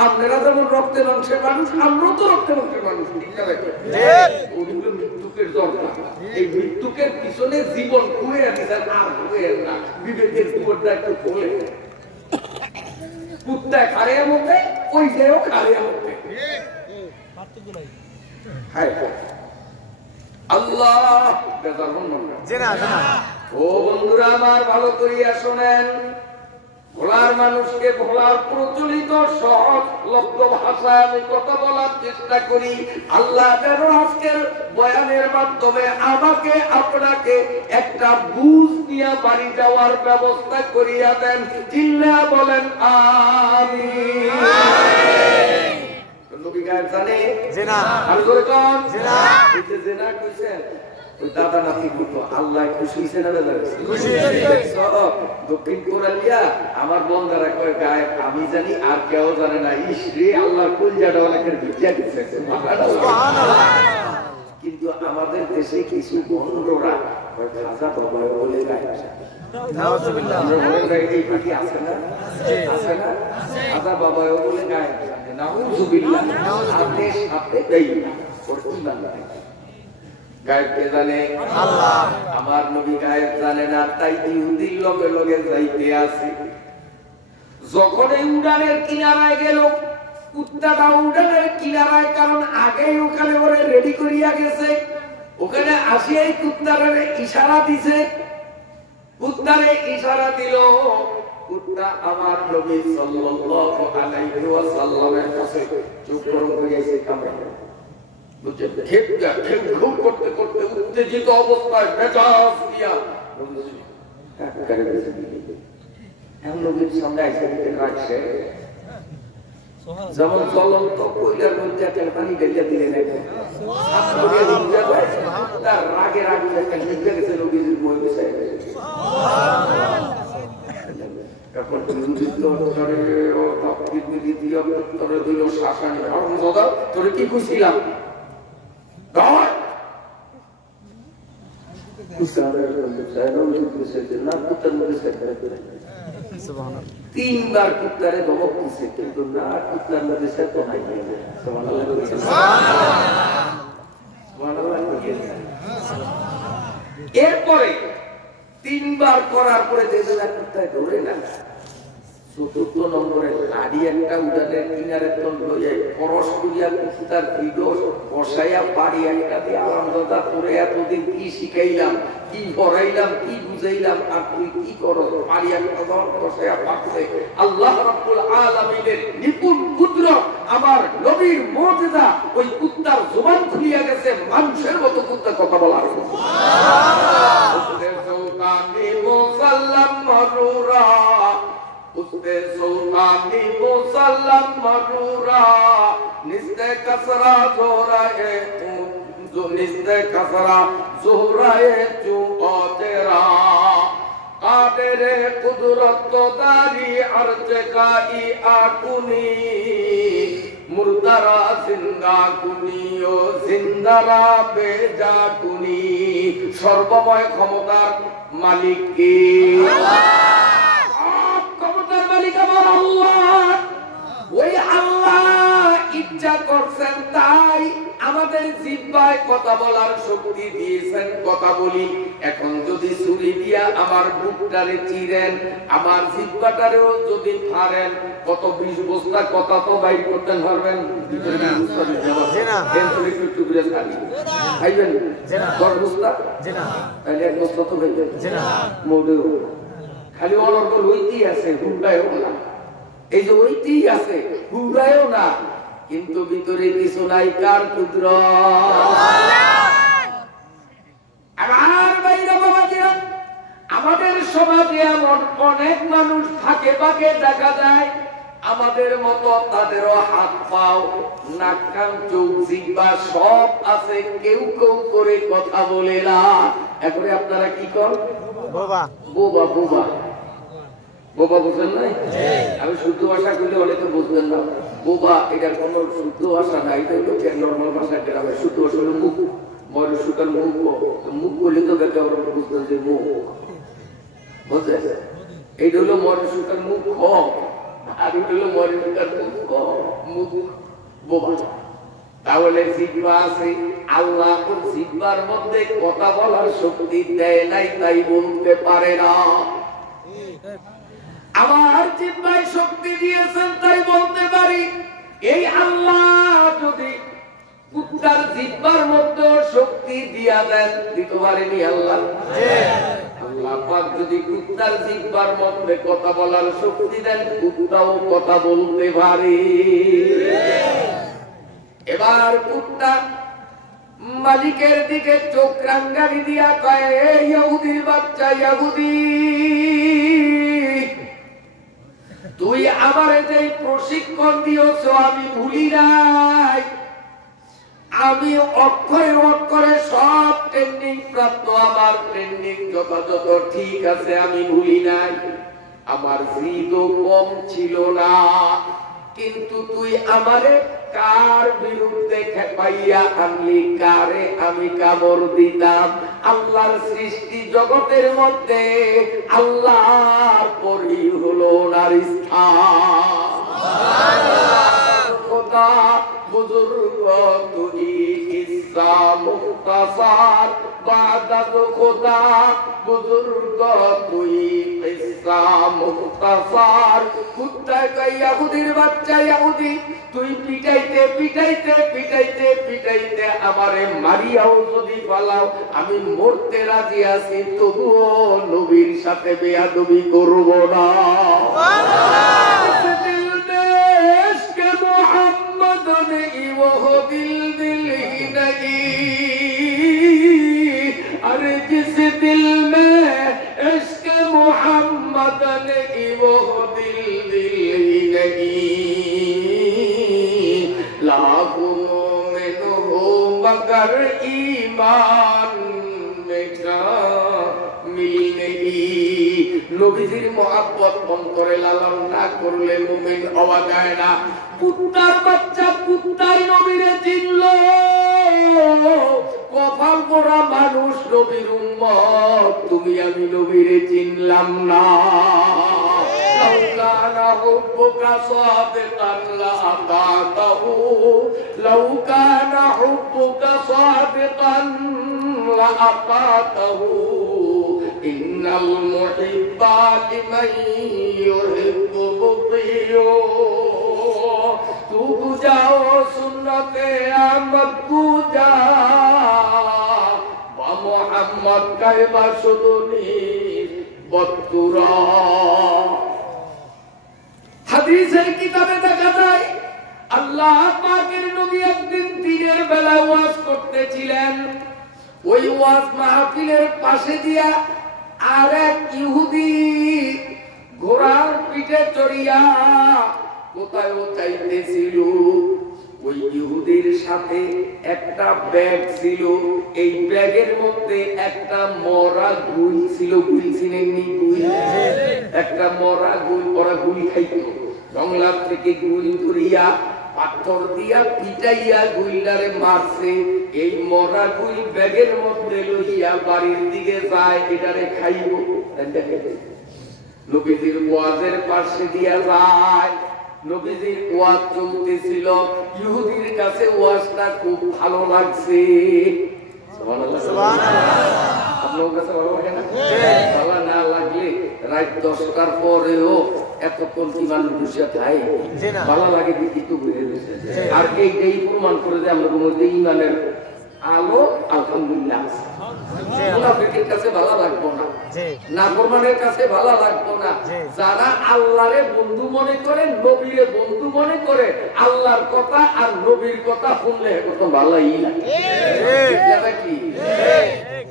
আপনারা যেমন রক্তের অংশের মানুষ, আমরা তো রক্তের অংশের মানুষ। মৃত্যুকের দরকার, এই মৃত্যুকের পিছনে জীবন ঘুরে দিতেন আর ঘুরে না। বিবেকের জীবনটা একটু খোলে, কুত্তায় খারিয়া মতে ওই যেও খারিয়া মতে। আল্লাহ ও বন্ধুরা আমার ভালো করিয়া শোনেন, ভোলার মানুষকে ভোলার প্রচলিত সহজ লব্ধ ভাষায় আমি কথা বলার চেষ্টা করি। আল্লাহ যেন আজকের বয়ানের মাধ্যমে আমাকে আপনাকে একটা বুঝ নিয়ে বাড়ি যাওয়ার ব্যবস্থা করিয়া দেন। চিল্লা বলেন আমিন। নবী গায়েব জানে? জানা। আর জোরে কোন? জানা। এই যে জানা কইছেন ওই দাদা নাতি কত আল্লাহ খুশি হইছে না? খুশি হইছে। সব দক্ষিণ কোরিয়া আমার বন্দারা কয় গায়েব আমি জানি আর কেউ জানে না। ইস রে আল্লাহ কলজাটা অনেকের ভিজিয়া দিচ্ছে। সুবহানাল্লাহ। কিন্তু আমাদের দেশে কিছু বন্ধুরা কয় খাজা বাবা বলে গায়েব জানে। নাউজুবিল্লাহ। আমরা বলে এই পাখি আছে না? আছে না? খাজা বাবা বলে গায়েব জানে। নাউজুবিল্লাহ। আদেশ আপনি দেই না করতে না। গায়েব কে জানে? আল্লাহ। আমার নবী গায়েব জানে না, তাই ইহুদির লগে লগে যাইতে আছে। যখন এই উড়ানের কিনারায় গেল, কুত্তাটা উড়ানের কিনারায়, কারণ আগেই ওখানে ওরে রেডি করিয়া গেছে। ওখানে আসিয়াই কুত্তারে ইশারা দিছে। কুত্তারে ইশারা দিল, কুত্তা আমার নবী সাল্লাল্লাহু আলাইহি ওয়াসাল্লামের কাছে চুপ করে গেছে কামড়া। বুঝছেন? খেপ খুব করতে করতে উত্তেজিত অবস্থায় মেজাজ দিয়া এখন নবীর সামনে এসে দিতে রাখছে। যেমন চলন্ত কইলার মধ্যে একটা পানি ঢেলে দিলেন, তার রাগে রাগে একটা নিভে গেছে নবীর বই বিষয়। তোরে কি কইছিলাম? তিনবার কুত্তারে ধমক দিছে, কিন্তু না কুত্তার মধ্যে সে তো নাই। এরপরে তিনবার করার পরে কুত্তায় ধরে না চতুর্থ নম্বরে লাড়ি একটা উদানের কিনারে তল লইয়া পরশ করিয়া কুস্তার ভিডিও বসাইয়া বাড়ি একটা দিয়ে আরামদাদা করে এতদিন কি শিখাইলাম, কি পড়াইলাম, কি বুঝাইলাম, আর তুই কি করো? বাড়ি একটা দল বসাইয়া পাচ্ছে। আল্লাহ রাব্বুল আলামিনের নিপুণ কুদরত, আমার নবীর মুজিজা, ওই কুত্তার জবান খুলিয়া গেছে মানুষের মতো কুত্তা কথা বলার। মুসাল্লাম মনুরা उसपे सुल्तानी मुसल्लम मरूरा निस्ते कसरा जोराए जो निस्ते कसरा जोराए जो ओ तेरा कादरे कुदरत दारी अर्ज काई आकुनी मुर्दरा जिंदा कुनी ओ जिंदारा बेजा कुनी सर्वमय क्षमतार मालिक কে? ওই আল্লাহ ইচ্ছা করছেন তাই আমাদের জিহ্বায় কথা বলার শক্তি দিয়েছেন, কথা বলি। এখন যদি ছুরি দিয়া আমার বুকটারে চিরেন, আমার জিহ্বাটারেও যদি ফাড়েন, কত 20 বস্তা কথা তো বাইর করতে পারবেন? খাইবেন 10 বস্তা, তাহলে 1 বস্তা তো খাইবেন মোটেও। খালি অনর্গল হইতেই আছে, হুড়ায়ও না। এই যে হইতেই আছে, হুড়ায়ও না, কিন্তু ভিতরে কিছু নাই। কার কুদরত? আমার বাইরে বাবাজিরা, আমাদের সমাজে এমন অনেক মানুষ থাকে, বাকে দেখা যায় আমাদের মতো, তাদেরও হাত পাও, নাক কান চোখ জিহ্বা সব আছে, কেউ কেউ করে কথা বলে না। এখন আপনারা কি করেন? বোবা বোবা বোবা বোবা বুঝলেন না? আমি শুদ্ধ ভাষা করলে অনেকে বুঝবেন না। বোবা এটা কোন শুদ্ধ ভাষা না, এটা হলো নর্মাল ভাষা। গ্রামের শুদ্ধ ভাষা হলো মুখ, মরে সুতার মুখ। মুখ করলে তো বেটা বুঝতেন যে মুখ, বুঝলেন? এইটা হলো মরে সুতার মুখ, আর এটা হলো মরে সুতার মুখ বোবা। তাহলে জিহ্বা আছে, আল্লাহ ওর জিহ্বার মধ্যে কথা বলার শক্তি দেয় নাই, তাই বলতে পারে না। আমার জিহ্বায় শক্তি দিয়েছেন তাই বলতে পারি। এই আল্লাহ যদি কুত্তার জিহ্বার মধ্যে শক্তি দিয়া দেন, দিতে পারেনি আল্লাহ? আল্লাহ পাক যদি কুত্তার জিহ্বার মধ্যে কথা বলার শক্তি দেন, কুত্তাও কথা বলতে পারে। এবার কুত্তা মালিকের দিকে চোখ রাঙ্গানি দিয়া কয়, এই ইহুদির বাচ্চা ইহুদি, তুই আমারে যে প্রশিক্ষণ দিয়েছ আমি ভুলি নাই। আমি অক্ষরে অক্ষরে সব ট্রেনিং প্রাপ্ত, আমার ট্রেনিং যথাযথ ঠিক আছে, আমি ভুলি নাই। আমার জিদও কম ছিল না, কিন্তু তুই আমারে কার বিরুদ্ধে খেপাইয়া আনলি, কারে আমি কামড় দিতাম? আল্লাহর সৃষ্টি জগতের মধ্যে আল্লাহর পরই হলো নারী স্থান। খোদা বুজুর্গ তুই কিসা মুখতাসার, বাদাত খোদা বুজুর্গ তুই কিসা মুখতাসার। কুত্তা কয়, ইহুদির বাচ্চা ইহুদি, তুই পিটাইতে পিটাইতে পিটাইতে পিটাইতে আমারে মারিয়াও যদি পালাও, আমি মরতে রাজি আছি, তবুও নবীর সাথে বেয়াদবি করব না। মোহাম্মদ নেই ওহ দিল দিল হি नहीं, अरे जिस दिल में इश्क मोहम्मद नहीं वो दिल दिल ही नहीं। लाखों मोमिन हो मगर ईमान में कामिल नहीं। নবীজির মহব্বত অন্তরে লালন না করলে মুমিন হওয়া যায় না। কুত্তার বাচ্চা কুত্তাই নবীরে চিনল, কপাল পোড়া মানুষ নবীর উম্মত, তুমি আমি নবীরে চিনলাম না। লাউ কানা হুব্বুকা সাদিকান লাআতাহু, লাউ কানা হুব্বুকা সাদিকান লাআতাহু, ইন্নাল মুহিব্বা লিমান يحب مطيع تو جاؤ سنت احمد کو جا با محمد কাইবা সুদনি বতুরা হাদিসের কিতাবে দেখা যায় আল্লাহ পাকের নবী একদিন দিনের বেলা ওয়াজ করতেছিলেন ওই ওয়াজ মাহফিলের পাশে দিয়া আরেক ইহুদি ঘোড়ার পিঠে চড়িয়া কোথায় যাইতেছিল ওই ইহুদির সাথে একটা ব্যাগ ছিল এই ব্যাগের মধ্যে একটা মরা গুল ছিল গুল ছিলেননি গুল একটা মরা গুল ওরা গুল খাইতো জঙ্গলার থেকে গুল ধরিয়া পাথর দিয়া পিটাইয়া গুইলারে মারছে এই মরা গুই ব্যাগের মধ্যে লইয়া বাড়ির দিকে যায় এটারে খাইব নবীজির ওয়াজের পাশে দিয়া যায় নবীজির ওয়াজ চলতেছিল ইহুদির কাছে ওয়াজটা খুব ভালো লাগছে সুবহানাল্লাহ সুবহানাল্লাহ আপনার কাছে ভালো লাগে না ভালো না লাগলে রাত 10টার পরেও এতক্ষণ কি মানুষ বসে থাকে ভালো লাগে দেখি তো ঘুরে গেছে আর এই প্রমাণ করে যে আমরা মধ্যে ইমানের আলো আলহামদুলিল্লাহ মুনাফিকের কাছে ভালো লাগবে না নাফরমানের কাছে ভালো লাগবে না যারা আল্লাহরে বন্ধু মনে করে নবীরে বন্ধু মনে করে আল্লাহর কথা আর নবীর কথা শুনলে কত ভালোই লাগে কি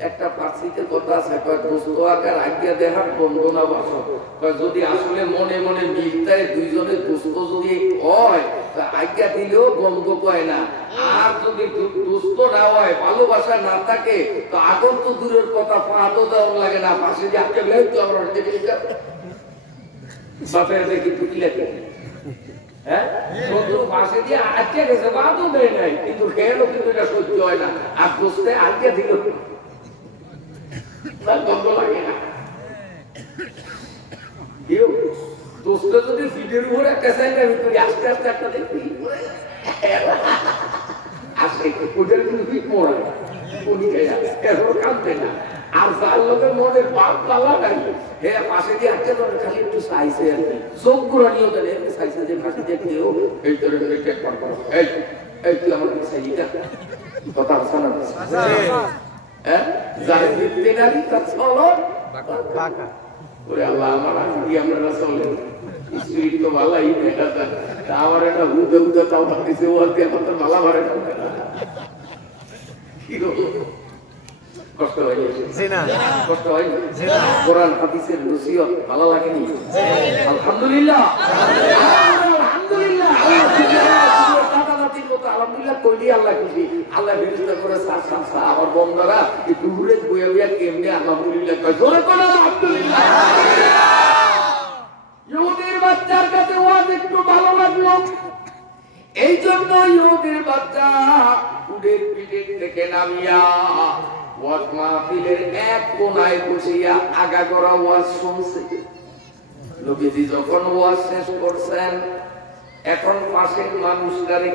একটা পার্সিতে কথা আছে কয় দোস্ত আকার আজ্ঞা দেহার বন্ধু না বাসো কয় যদি আসলে মনে মনে মিলতায় দুইজনে দোস্ত যদি হয় তা আজ্ঞা দিলেও বন্ধ কয় না আর যদি দোস্ত না হয় ভালোবাসা না থাকে তো আগন তো দূরের কথা পাহাড়ও দেওয়া লাগে না পাশে যে আজকে গেলে তো আমরা বাপের দেখি টুকি লাগে হ্যাঁ শত্রু পাশে দিয়ে আজকে গেছে বাদও দেয় নাই কিন্তু খেয়েও কিন্তু এটা সহ্য হয় না আর দোস্তে আজ্ঞা দিল বন্ধ লাগে না কেউ দোস্ত যদি ফিটের উপরে একটা চাইলে আমি করি আস্তে আস্তে একটা দেখি আসে ওটার কিন্তু ফিট মোড়া উনি কাঁদবে না আর যার লোকের মনের বাপ পালা নাই হে পাশে দিয়ে আজকে তো খালি একটু চাইছে আর কি চোখ ঘুরানিও দেয় চাইছে যে পাশে দিয়ে কেউ এই তোর এই তুই আমার চাইটা কথা আছে না হ্যাঁ যার দিতে না তা চলো বাঁকা ওরে আল্লাহ আমার আজকে আমরা চলে স্পিরিট তো ভালোই দেখা যায় আমার একটা হুদে হুদে তাও ভাবতেছে ও আজকে আমার তো ভালো ভারে কি কষ্ট হয় না কষ্ট হয় না কোরআন হাদিসের নসিহত ভালো লাগেনি আলহামদুলিল্লাহ আলহামদুলিল্লাহ আলহামদুলিল্লাহ কইলি আল্লাহ খুশি আল্লাহ ফেরেশতা করে সা আমার বন্দারা একটু ঘুরে বইয়া বইয়া কেমনে আলহামদুলিল্লাহ কয় জোরে করে আলহামদুলিল্লাহ ইহুদির বাচ্চার কাছে ওয়াজ একটু ভালো লাগলো এই জন্য ইহুদির বাচ্চা উটের পিঠে থেকে নামিয়া ওয়াজ মাহফিলের এক কোণায় বসিয়া আগা করা ওয়াজ শুনছে নবীজি যখন ওয়াজ শেষ করছেন এখন পাশের মানুষটারে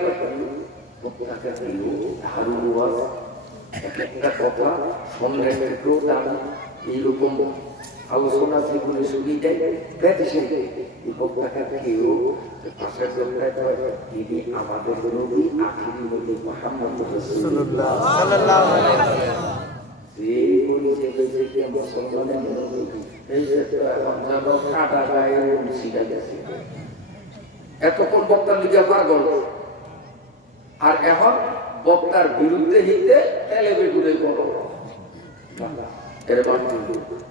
একটা কথা শুনলে এইরকম আলোচনা যেগুলো শুনি দেয় কেউ পাশের তিনি আমাদের নবী আখিরি নবী মুহাম্মদ রাসূলুল্লাহ সাল্লাল্লাহু আলাইহি ওয়াসাল্লাম যে পরিচয় মুসলমানের নবী এই যে এখন যাব কাটা গায়ে শিখা গেছে এতক্ষণ বক্তার লিখে পাগল আর এখন বক্তার বিরুদ্ধে হিতে তেলে বেগুনে করো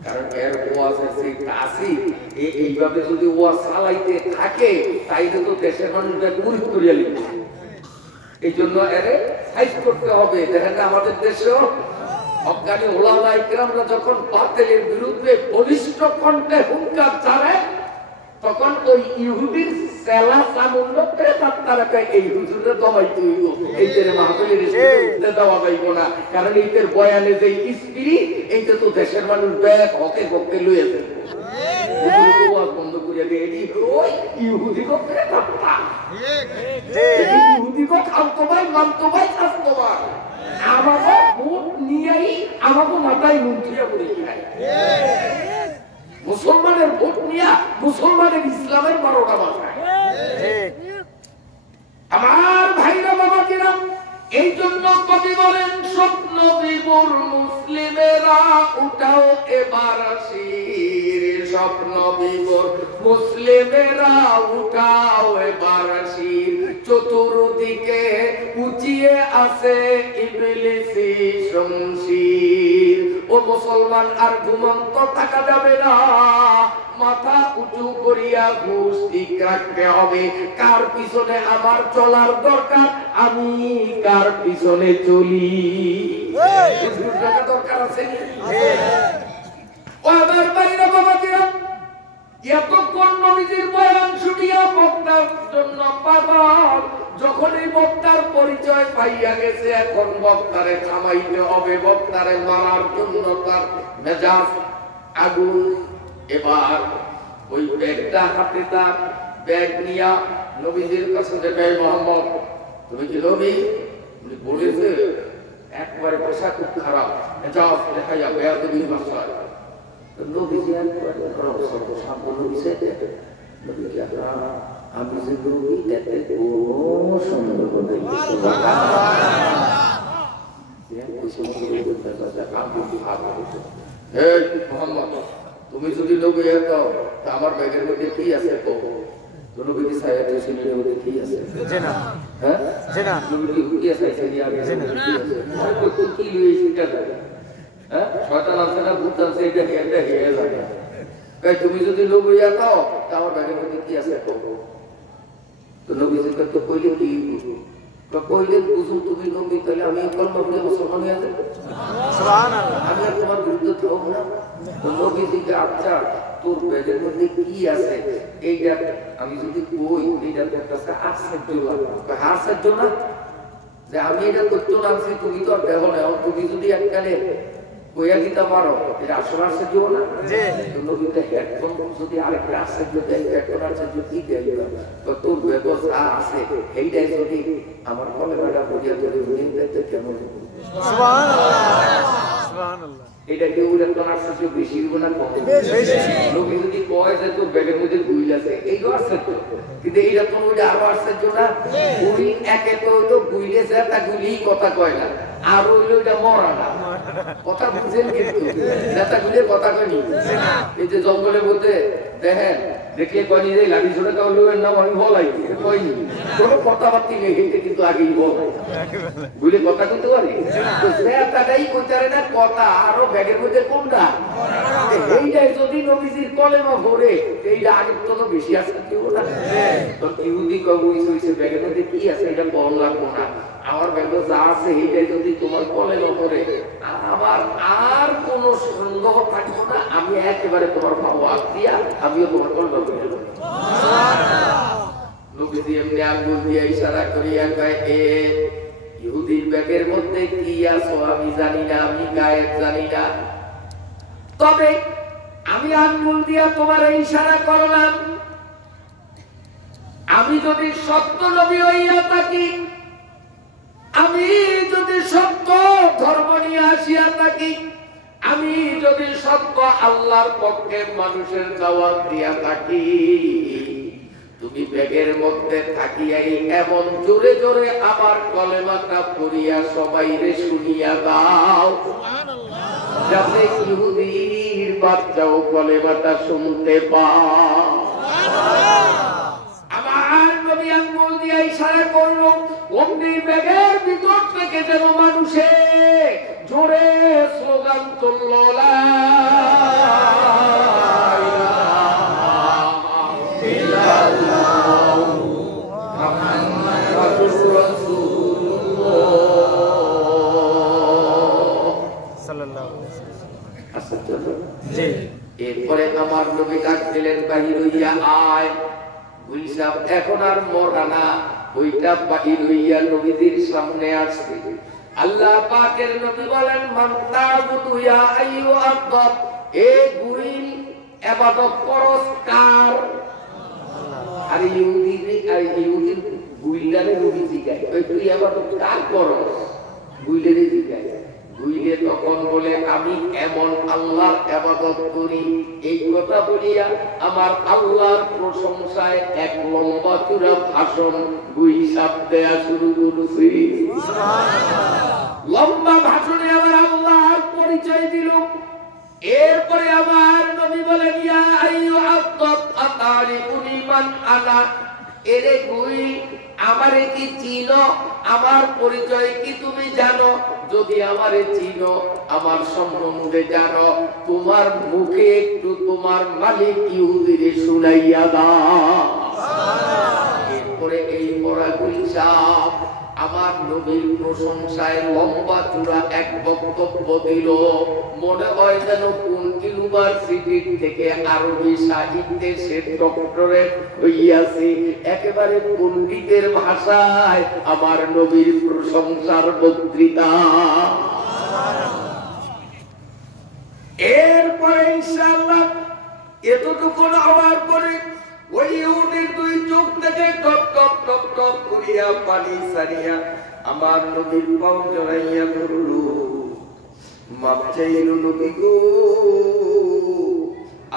কারণ এর ওয়াজের যে কাশি এইভাবে যদি ওয়াজ চালাইতে থাকে তাইলে তো দেশের মানুষরা গুরুত্ব করিয়া লিখবে এই জন্য এর সাইজ করতে হবে দেখেন আমাদের দেশেও অজ্ঞানী ওলামা ইকরামরা যখন বাতিলের বিরুদ্ধে বলিষ্ঠ কণ্ঠে হুঙ্কার ছাড়ে তখন ওই ইহুদির সেলা সামুন্নতে তারা কয় এই হুজুরে দমাইতে হইব এই যে মাহফিলের স্পিরিটে দেওয়া যাইব না কারণ এইটার বয়ানে যে স্পিরিট এইটা তো দেশের মানুষ ব্যাগ হকে হকে লইয়া যাবে হুজুর ওয়াজ বন্ধ করিয়া দিয়ে এডি ওই ইহুদি ককে তাপ্পা ঠিক ইহুদি কো খাওতো ভাই মানতো ভাই খাতো ভাই আমাকে ভোট নিয়েই আমাকে মাথায় নুন দিয়া পড়ে খায় মুসলমানের ভোট নিয়ে মুসলমানের ইসলামের 12টা বাজায়। আমার ভাইরা বাবাজিরা, এই জন্য কবি বলেন স্বপ্ন বিভোর মুসলিমেরা উঠাও এবার শির, স্বপ্ন বিভোর মুসলিমেরা উঠাও এবার শির, চতুর্দিকে উঁচিয়ে আছে ইবলিসি শমশির। ও মুসলমান, আর ঘুমন্ত থাকা যাবে না, মাথা উঁচু করিয়া ঘুষ ঠিক রাখতে হবে। কার পিছনে আমার চলার দরকার, আমি কার পিছনে চলি, দরকার আছে। ও আমার ভাইরা বাবাজিরা, এতক্ষণ নবীজির বয়ান শুনিয়া বক্তার জন্য পাগল। যখন এই বক্তার পরিচয় পাইয়া গেছে, এখন বক্তারে থামাইতে হবে, বক্তারে মারার জন্য তার মেজাজ আগুন। এবার ওই ব্যাগটা হাতে, তার ব্যাগ নিয়া নবীজির কাছে যাবে। মোহাম্মদ, তুমি কি নবী? উনি বলেছে একবারে পোশাক খুব খারাপ, মেজাজ দেখাইয়া বেয়াদবি ভাষায়। নবীজি একবারে সাবধান হইছে, নবী কি আমি যে নবী এতে কোনো সন্দেহ নেই। মোহাম্মদ, তুমি যদি নবী হও তা আমার ব্যাগের মধ্যে কি আছে? নবীজি সাহেব শুনে মধ্যে কি আছে? হ্যাঁ, নবীজি কি আছে? কি লইছিটা? হ্যাঁ, শয়তান আছে না ভূত আছে, এটা হেয়ে যাবে। তুমি যদি নবী হও তা আমার ব্যাগের মধ্যে কি আছে? তো নবীজি তো কইলে কি কইলে বুঝুন তুমি নবী, তাহলে আমি কলমা পড়ে মুসলমান হয়ে যাব, সুবহানাল্লাহ। আমি আর তোমার বিরুদ্ধে থাকব না। নবীজি যে আচ্ছা তোর ব্যাগের মধ্যে কি আছে এইটা আমি যদি কই, এইটা তোর কাছে আশ্চর্য লাগবে। আশ্চর্য না যে আমি এটা করতে লাগছি, তুমি তো আর দেখো না। তুমি যদি এককালে কইয়া দিতে পারো, এটা আসলে আশ্চর্য না? নবীতে হেডফোন যদি আরেকটা আশ্চর্য দেয়, হেডফোন আশ্চর্য কি দেয়? তোর ব্যবস্থা আছে, এইটাই যদি আমার কলেমাটা পড়িয়া তোলে কেমন? এটা কেউ হেডফোন আশ্চর্য বেশি হইব না কম? নবী যদি কয় যে তোর ব্যাগের মধ্যে গুইল আছে, এইটাও আশ্চর্য। কিন্তু এইটা তো ওইটা আরো আশ্চর্য না? গুইল একে তো হইলো গুইলেছে, তা গুলি কথা কয় না, আর হইলো এটা মরা না। কথা বুঝছেন? কিন্তু নেতাগুলির কথা কয়নি। এই যে জঙ্গলের মধ্যে দেখেন, দেখলে কয়নি যে লাঠি ছোড়ে কাউলের নাম আমি বলাই কয়নি, কোনো কথাবার্তি নেই। এটা কিন্তু আগেই বলাই বুঝলে কথা কইতে পারি। নেতাটাই কইতে পারে না কথা, আরো ব্যাগের মধ্যে কোনটা? এইটাই যদি নবীজির কলেমা ভরে, এইটা আগের তো বেশি আসতে কেউ না। তো ইহুদি কবুই হইছে ব্যাগের মধ্যে কি আছে এটা বল লাগবো না, আমার ব্যাগে যা আছে এইটাই যদি তোমার কলেমা ভরে, আমার আর কোন সন্দেহ থাকবো না। আমি একেবারে তোমার ভাবো দিয়া আমিও তোমার কলেমা ভরে দেব। নবীজি এমনি আঙ্গুল দিয়ে ইশারা করিয়া কয়, এ ইহুদির ব্যাগের মধ্যে কি আছে আমি জানি না, আমি গায়েব জানি না, তবে আমি আঙ্গুল দিয়া তোমার ইশারা করলাম। আমি যদি সত্য নবী হইয়া থাকি, আমি যদি সত্য ধর্ম নিয়ে আসিয়া থাকি, আমি যদি সত্য আল্লাহর পক্ষে মানুষের দাওয়াত দিয়া থাকি, তুমি ব্যাগের মধ্যে থাকিয়াই এমন জোরে জোরে আমার কলেমাটা পড়িয়া সবাইরে শুনিয়া দাও, যাতে ইহুদির বাচ্চাও কলেমাটা শুনতে পায়। আমার নবী আঙ্গুল দিয়ে ইশারা করলো, অমনি ব্যাগের ভিতর থেকে যেন মানুষে জোরে স্লোগান তুলল, লা ইলাহা ইল্লাল্লাহ মুহাম্মাদুর রাসূলুল্লাহ সাল্লাল্লাহু আলাইহি ওয়াসাল্লাম। জি, এরপরে আমার নবী ডাক দিলেন, বাহির হইয়া আয়। গুলশাব এখন আর মরা না, ওইটা বাহির হইয়া নবীদের সামনে আসছে। আল্লাহ পাকের নবী বলেন, মান তা'বুদু ইয়া আইয়ুহাদ দাব, এ গুইল ইবাদত করস কার? আর ইহুদির গুইলারে নবী জিগায়, তুই ইবাদত কার করস? গুইলেরে জিগায়। বুঝলে তখন বলে আমি এমন আল্লাহর ইবাদত করি। এই কথা বলিয়া আমার আল্লাহর প্রশংসায় এক লম্বা চূড়া ভাষণ দুই সাপ দেয়া শুরু করছি। লম্বা ভাষণে আমার আল্লাহর পরিচয় দিল। এরপরে আমার নবী বলেন ইয়া আইয়ুহাত আতারিফুনি মান আনা, এরে গুই আমারে কি চিনো, আমার পরিচয় কি তুমি জানো? যদি আমারে চিনো, আমার সম্বন্ধে জানো, তোমার মুখে একটু তোমার মালিক ইহুদিরে শুনাইয়া দাও। এরপরে এই পড়া গুলশাব আমার নবীর প্রশংসায় লম্বা চূড়া এক বক্তব্য দিল। মনে হয় যেন কোন ইউনিভার্সিটির থেকে আরবি সাহিত্যে সে ডক্টরেট হইয়াছে। একেবারে পণ্ডিতের ভাষায় আমার নবীর প্রশংসার বক্তৃতা। এরপরে ইনশাআল্লাহ এতটুকু হওয়ার পরে ওই ইহুদির দুই চোখ থেকে টপ টপ টপ টপ করিয়া পানি সারিয়া আমার নবীর পাও জড়াইয়া ধরল। মাপ চাইল নবী গো,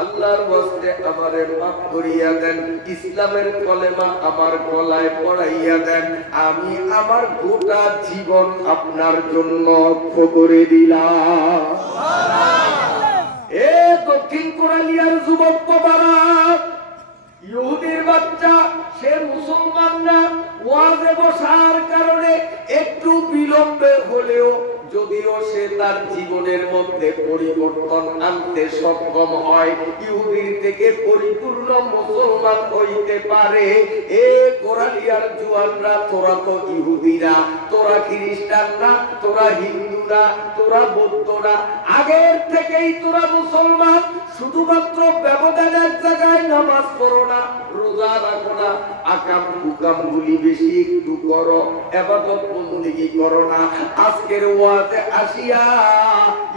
আল্লাহর ওয়াস্তে আমারে মাফ করিয়া দেন, ইসলামের কলেমা আমার গলায় পড়াইয়া দেন, আমি আমার গোটা জীবন আপনার জন্য অক্ষ করে দিলাম। এ দক্ষিণ কোরালিয়ার যুবক বাবারা, ইহুদির বাচ্চা সে মুসলমান না, ওয়াজে বসার কারণে একটু বিলম্বে হলেও যদিও সে তার জীবনের মধ্যে পরিবর্তন আনতে সক্ষম হয়, ইহুদির থেকে পরিপূর্ণ মুসলমান হইতে পারে। এ কোরালিয়ার জুয়ানরা, তোরা তো ইহুদিরা, তোরা খ্রিস্টান না, তোরা হিন্দু না, তোরা বৌদ্ধ না, আগের থেকেই তোরা মুসলমান। শুধুমাত্র ব্যবধান এক জায়গায়, নামাজ পড়ো না, রোজা রাখো না, আকাম হুকাম গুলি বেশি একটু করো, ইবাদত বন্দেগী করো না। আজকের ওয়াজে আসিয়া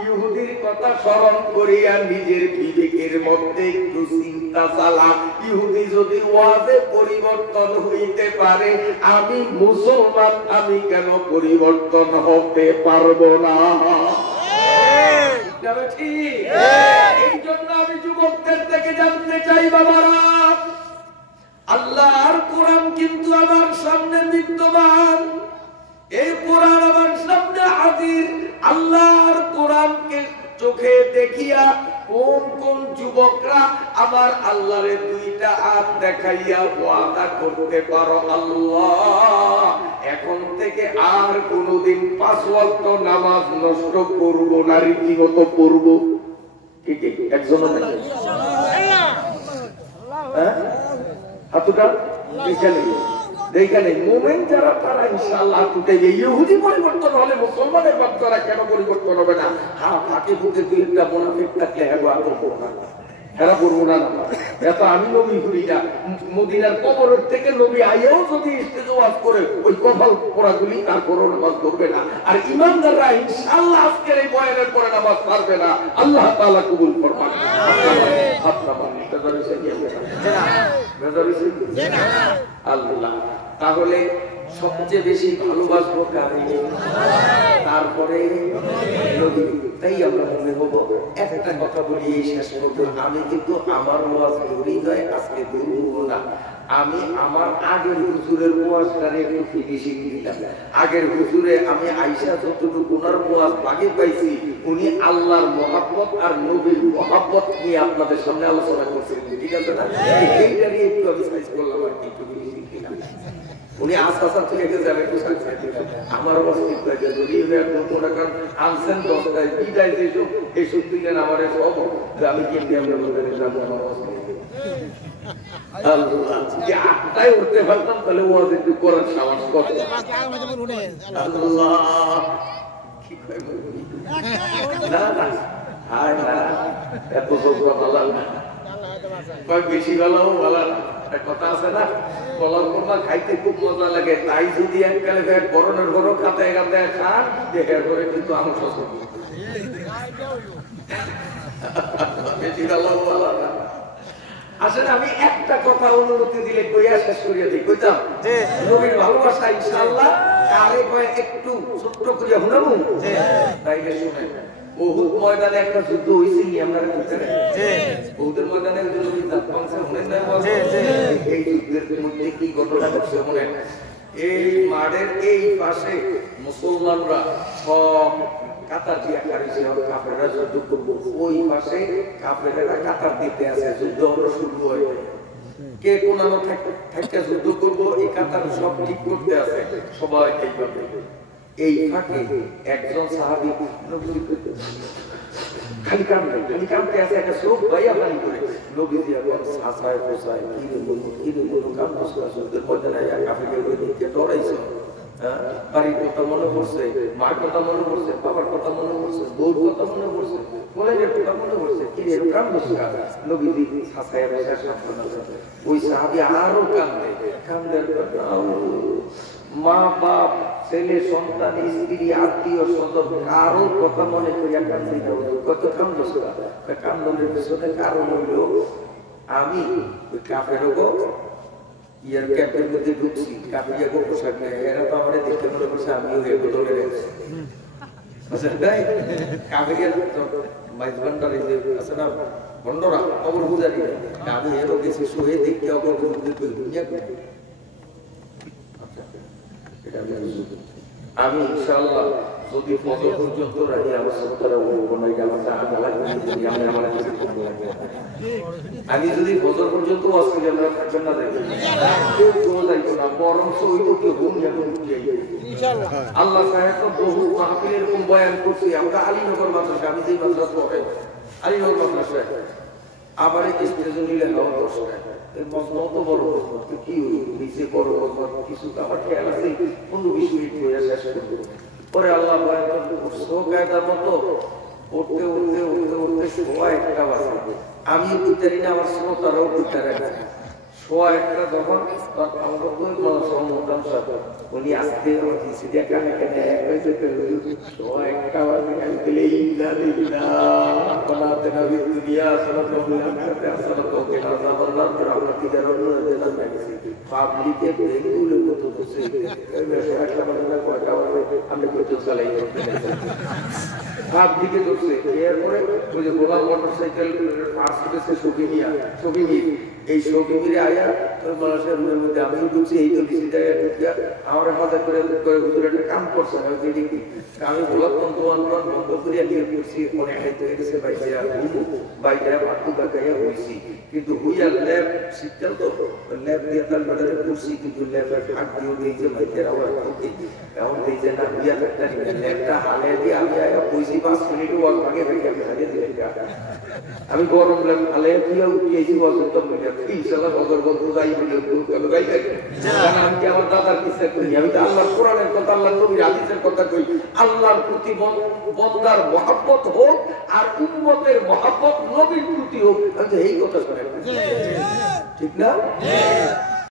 ইহুদির কথা স্মরণ করিয়া নিজের বিবেকের মধ্যে একটু চিন্তা চালা। ইহুদি যদি ওয়াজে পরিবর্তন হইতে পারে, আমি মুসলমান আমি কেন পরিবর্তন হতে পারবো না? এই জন্য আমি যুবকদের থেকে জানতে চাই বাবারা, আল্লাহর কোরআন কিন্তু আমার সামনে বিদ্যমান। এই কোরআন আমার সামনে হাজির। আল্লাহর কোরআনকে চোখে দেখিয়া কোন কোন যুবকরা আমার আল্লাহরে দুইটা হাত দেখাইয়া ওয়াদা করতে পারো, আল্লাহ এখন থেকে আর কোনদিন 5 ওয়াক্ত নামাজ নষ্ট করব না, রীতিমত পড়ব? ঠিক একজন হাতুটা দেখে মোমেন্ট যারা, তারা ইনশাআল্লাহ টুটে গিয়ে ইহুদি পরিবর্তন হলে মুসলমানের বাপ তারা কেন পরিবর্তন হবে না? হ্যাঁ, ফাঁকে ফুঁকে দুই একটা মুনাফিক থাকলে হেরা করবো না। এত আমি নবী ঘুরি না, মদিনার কবরের থেকে নবী আইও যদি স্টেজে ওয়াজ করে ওই কপাল পোড়াগুলি তারপরও নামাজ ধরবে না। আর ইমানদাররা ইনশাআল্লাহ আজকের এই বয়ানের পরে নামাজ পারবে না। আল্লাহ তাআলা কবুল ফরমান। আল্লাহ তাহলে সবচেয়ে বেশি ভালোবাসবো কাকে? তারপরে নবী। তাই আমরা মনে হবো একটা কথা বলি শেষ করবো, আমি কিন্তু আমার ওয়াজ ধরি নয়, আজকে ধরব না। আমি আমার আগের হুজুরের ওয়াজটারে একটু ফিনিশিং দিলাম। আগের হুজুরে আমি আয়েশা যতটুকু ওনার ওয়াজ বাগে পাইছি, উনি আল্লাহর মহব্বত আর নবীর মহব্বত নিয়ে আপনাদের সামনে আলোচনা করছিলেন, ঠিক আছে না? এইটা নিয়ে একটু আমি সাইজ করলাম আর কি, একটু ফিনিশিং দিলাম। উনি আস্তে থেকে যাবে আমার অস্তিত্ব যদি একদম কোন আনছেন 10টায় বিদায় যেসব এইসব দিলেন আমার সব আমি কেমনি আমরা বলতে যাবো আমার অস্তিত্ব। যে 8টায় উঠতে পারতাম তাহলে ও একটু করার সাহস কত। আল্লাহ না না হায় না এত যোগ্য ভালো না, বেশি ভালো ভালো না। কথা আছে না, কলার কোরমা খাইতে খুব মজা লাগে, তাই যদি এককালে গরমের ঘর কাতায় কাতায় খান দেখে করে কিন্তু আমার বেশি ভালো ভালো না। আসলে আমি একটা কথা অনুমতি দিলে কইয়া শেষ করিয়া দিই, কইতাম নবীর ভালোবাসা ইনশাআল্লাহ কারে কয় একটু ছোট্ট করে হুনামু তাইলে শুনে বহুত ময়দানে একটা যুদ্ধ হইছিল আমরা ভিতরে বহুদের ময়দানে নবী দাঁত পাংছে শুনেন না এই যুদ্ধের মধ্যে কি ঘটনা ঘটছে শুনেন এই মাঠের এই পাশে মুসলমানরা সব কাতার দিয়া কারিছে আর কাফেররা যুদ্ধ করবে ওই পাশে কাফেররা কাতার দিতে আছে যুদ্ধ শুরু হয় কে কোনানো থাকতে যুদ্ধ করবো এই কাতার সব ঠিক করতে আছে সবাই এইভাবে এই ফাঁকে একজন সাহাবী খালি কামতে আছে একটা চোখ ভাইয়া পানি করে নবীজি এখন সাসায় পোষায় কি রে বলো কাম যুদ্ধের ময়দানে কাফেরকে ডরাইছে বাড়ির কথা মনে পড়ছে মার কথা মনে পড়ছে বাবার কথা মনে পড়ছে বউর কথা মনে পড়ছে কলেজের কথা মনে পড়ছে কি রে কাম দোষা নবীজি সাসায় রাজা সান্ত্বনা করে ওই সাহাবী আরো কান্দে মা বাপ ছেলে সন্তান স্ত্রী আত্মীয় স্বজন কারো কথা মনে করিয়া কান্দে কত কাম দোষা কান্দনের পেছনে কারণ হইল আমি ওই কাফের ইয়ার ক্যাম্পের মধ্যে ঢুকছি কাপিয়া গো পোশাক নেই এরা তো আমাদের দেখতে মনে করছে আমিও হে বদলে গেছি কাপিয়ার মাইজবান্ডার এই যে আছে না বন্ডরা অবর পূজারি আমি এরও গেছি সোহে দেখতে অবর দুনিয়া আমি ইনশাআল্লাহ যদি ফজর পর্যন্ত রাখি আমার সত্তর আমি যদি ফজর পর্যন্ত থাকবেন না দেখবেন কোনো যাইতো না বরঞ্চ ওই তো কেউ আল্লাহ সাহেব তো বহু মাহফিল এরকম বয়ান করছি আমরা আলীনগর মাদ্রাসা আমি যেই মাদ্রাসা পড়ে আলীনগর মাদ্রাসায় আবার এই স্টেজে নিলে হওয়া দশটায় মত বড় কি নিচে বড় কিছু আমার খেয়াল আছে 15-20 মিনিট হয়ে শেষ করবো পরে আল্লাহ কায়দার মতো উঠতে উঠতে উঠতে উঠতে সোয়া একটা বাজে আমি উঠতে না আমার শ্রোতারাও উঠতে রাখছে সোয়া একটা যখন উনি আসতে সোয়া একটা পাবলিকে বেঙ্গুলের মতো বসে আমি করতে চালাই পাবলিকে ধরছে এরপরে ওই যে গোলাম মোটরসাইকেল ছবি নিয়ে এই ছবি মিলে আয়া ওই মানুষের রুমের মধ্যে আমিও ঢুকছি এই তো বেশি জায়গায় ঢুকিয়া আমার হাজার করে হুজুর একটা কাম করছে দেখি আমি গোলাপ বন্ধ করিয়া নিয়ে করছি অনেক হাইতে গেছে বাইরে বাটু গাইয়া হয়েছি কিন্তু হুইয়া ল্যাব শীতকাল তো ল্যাব দিয়ে তার বাজারে করছি কিন্তু ল্যাবের ফাঁক দিয়ে দিয়েছে বাইকের আবার এমন দিয়েছে না হুইয়া একটা ল্যাবটা হালে দিয়ে আমি আয়া কইছি 5 মিনিট ওয়াক ভাগে থেকে আমি হারিয়ে দিয়ে আমি গরম ল্যাব হালে দিয়ে উঠিয়েছি বসন্ত মিলে ইনশাআল্লাহ ভগবান যাই বলে গাই কারণ আমি আমার দাদার কিসা করি আমি তো আল্লাহর কোরআনের কথা আল্লাহর নবীর হাদিসের কথা কই আল্লাহর প্রতি বন্দার মহব্বত হোক আর উম্মতের মহব্বত নবীর প্রতি হোক আমি তো এই কথা শুনে ঠিক না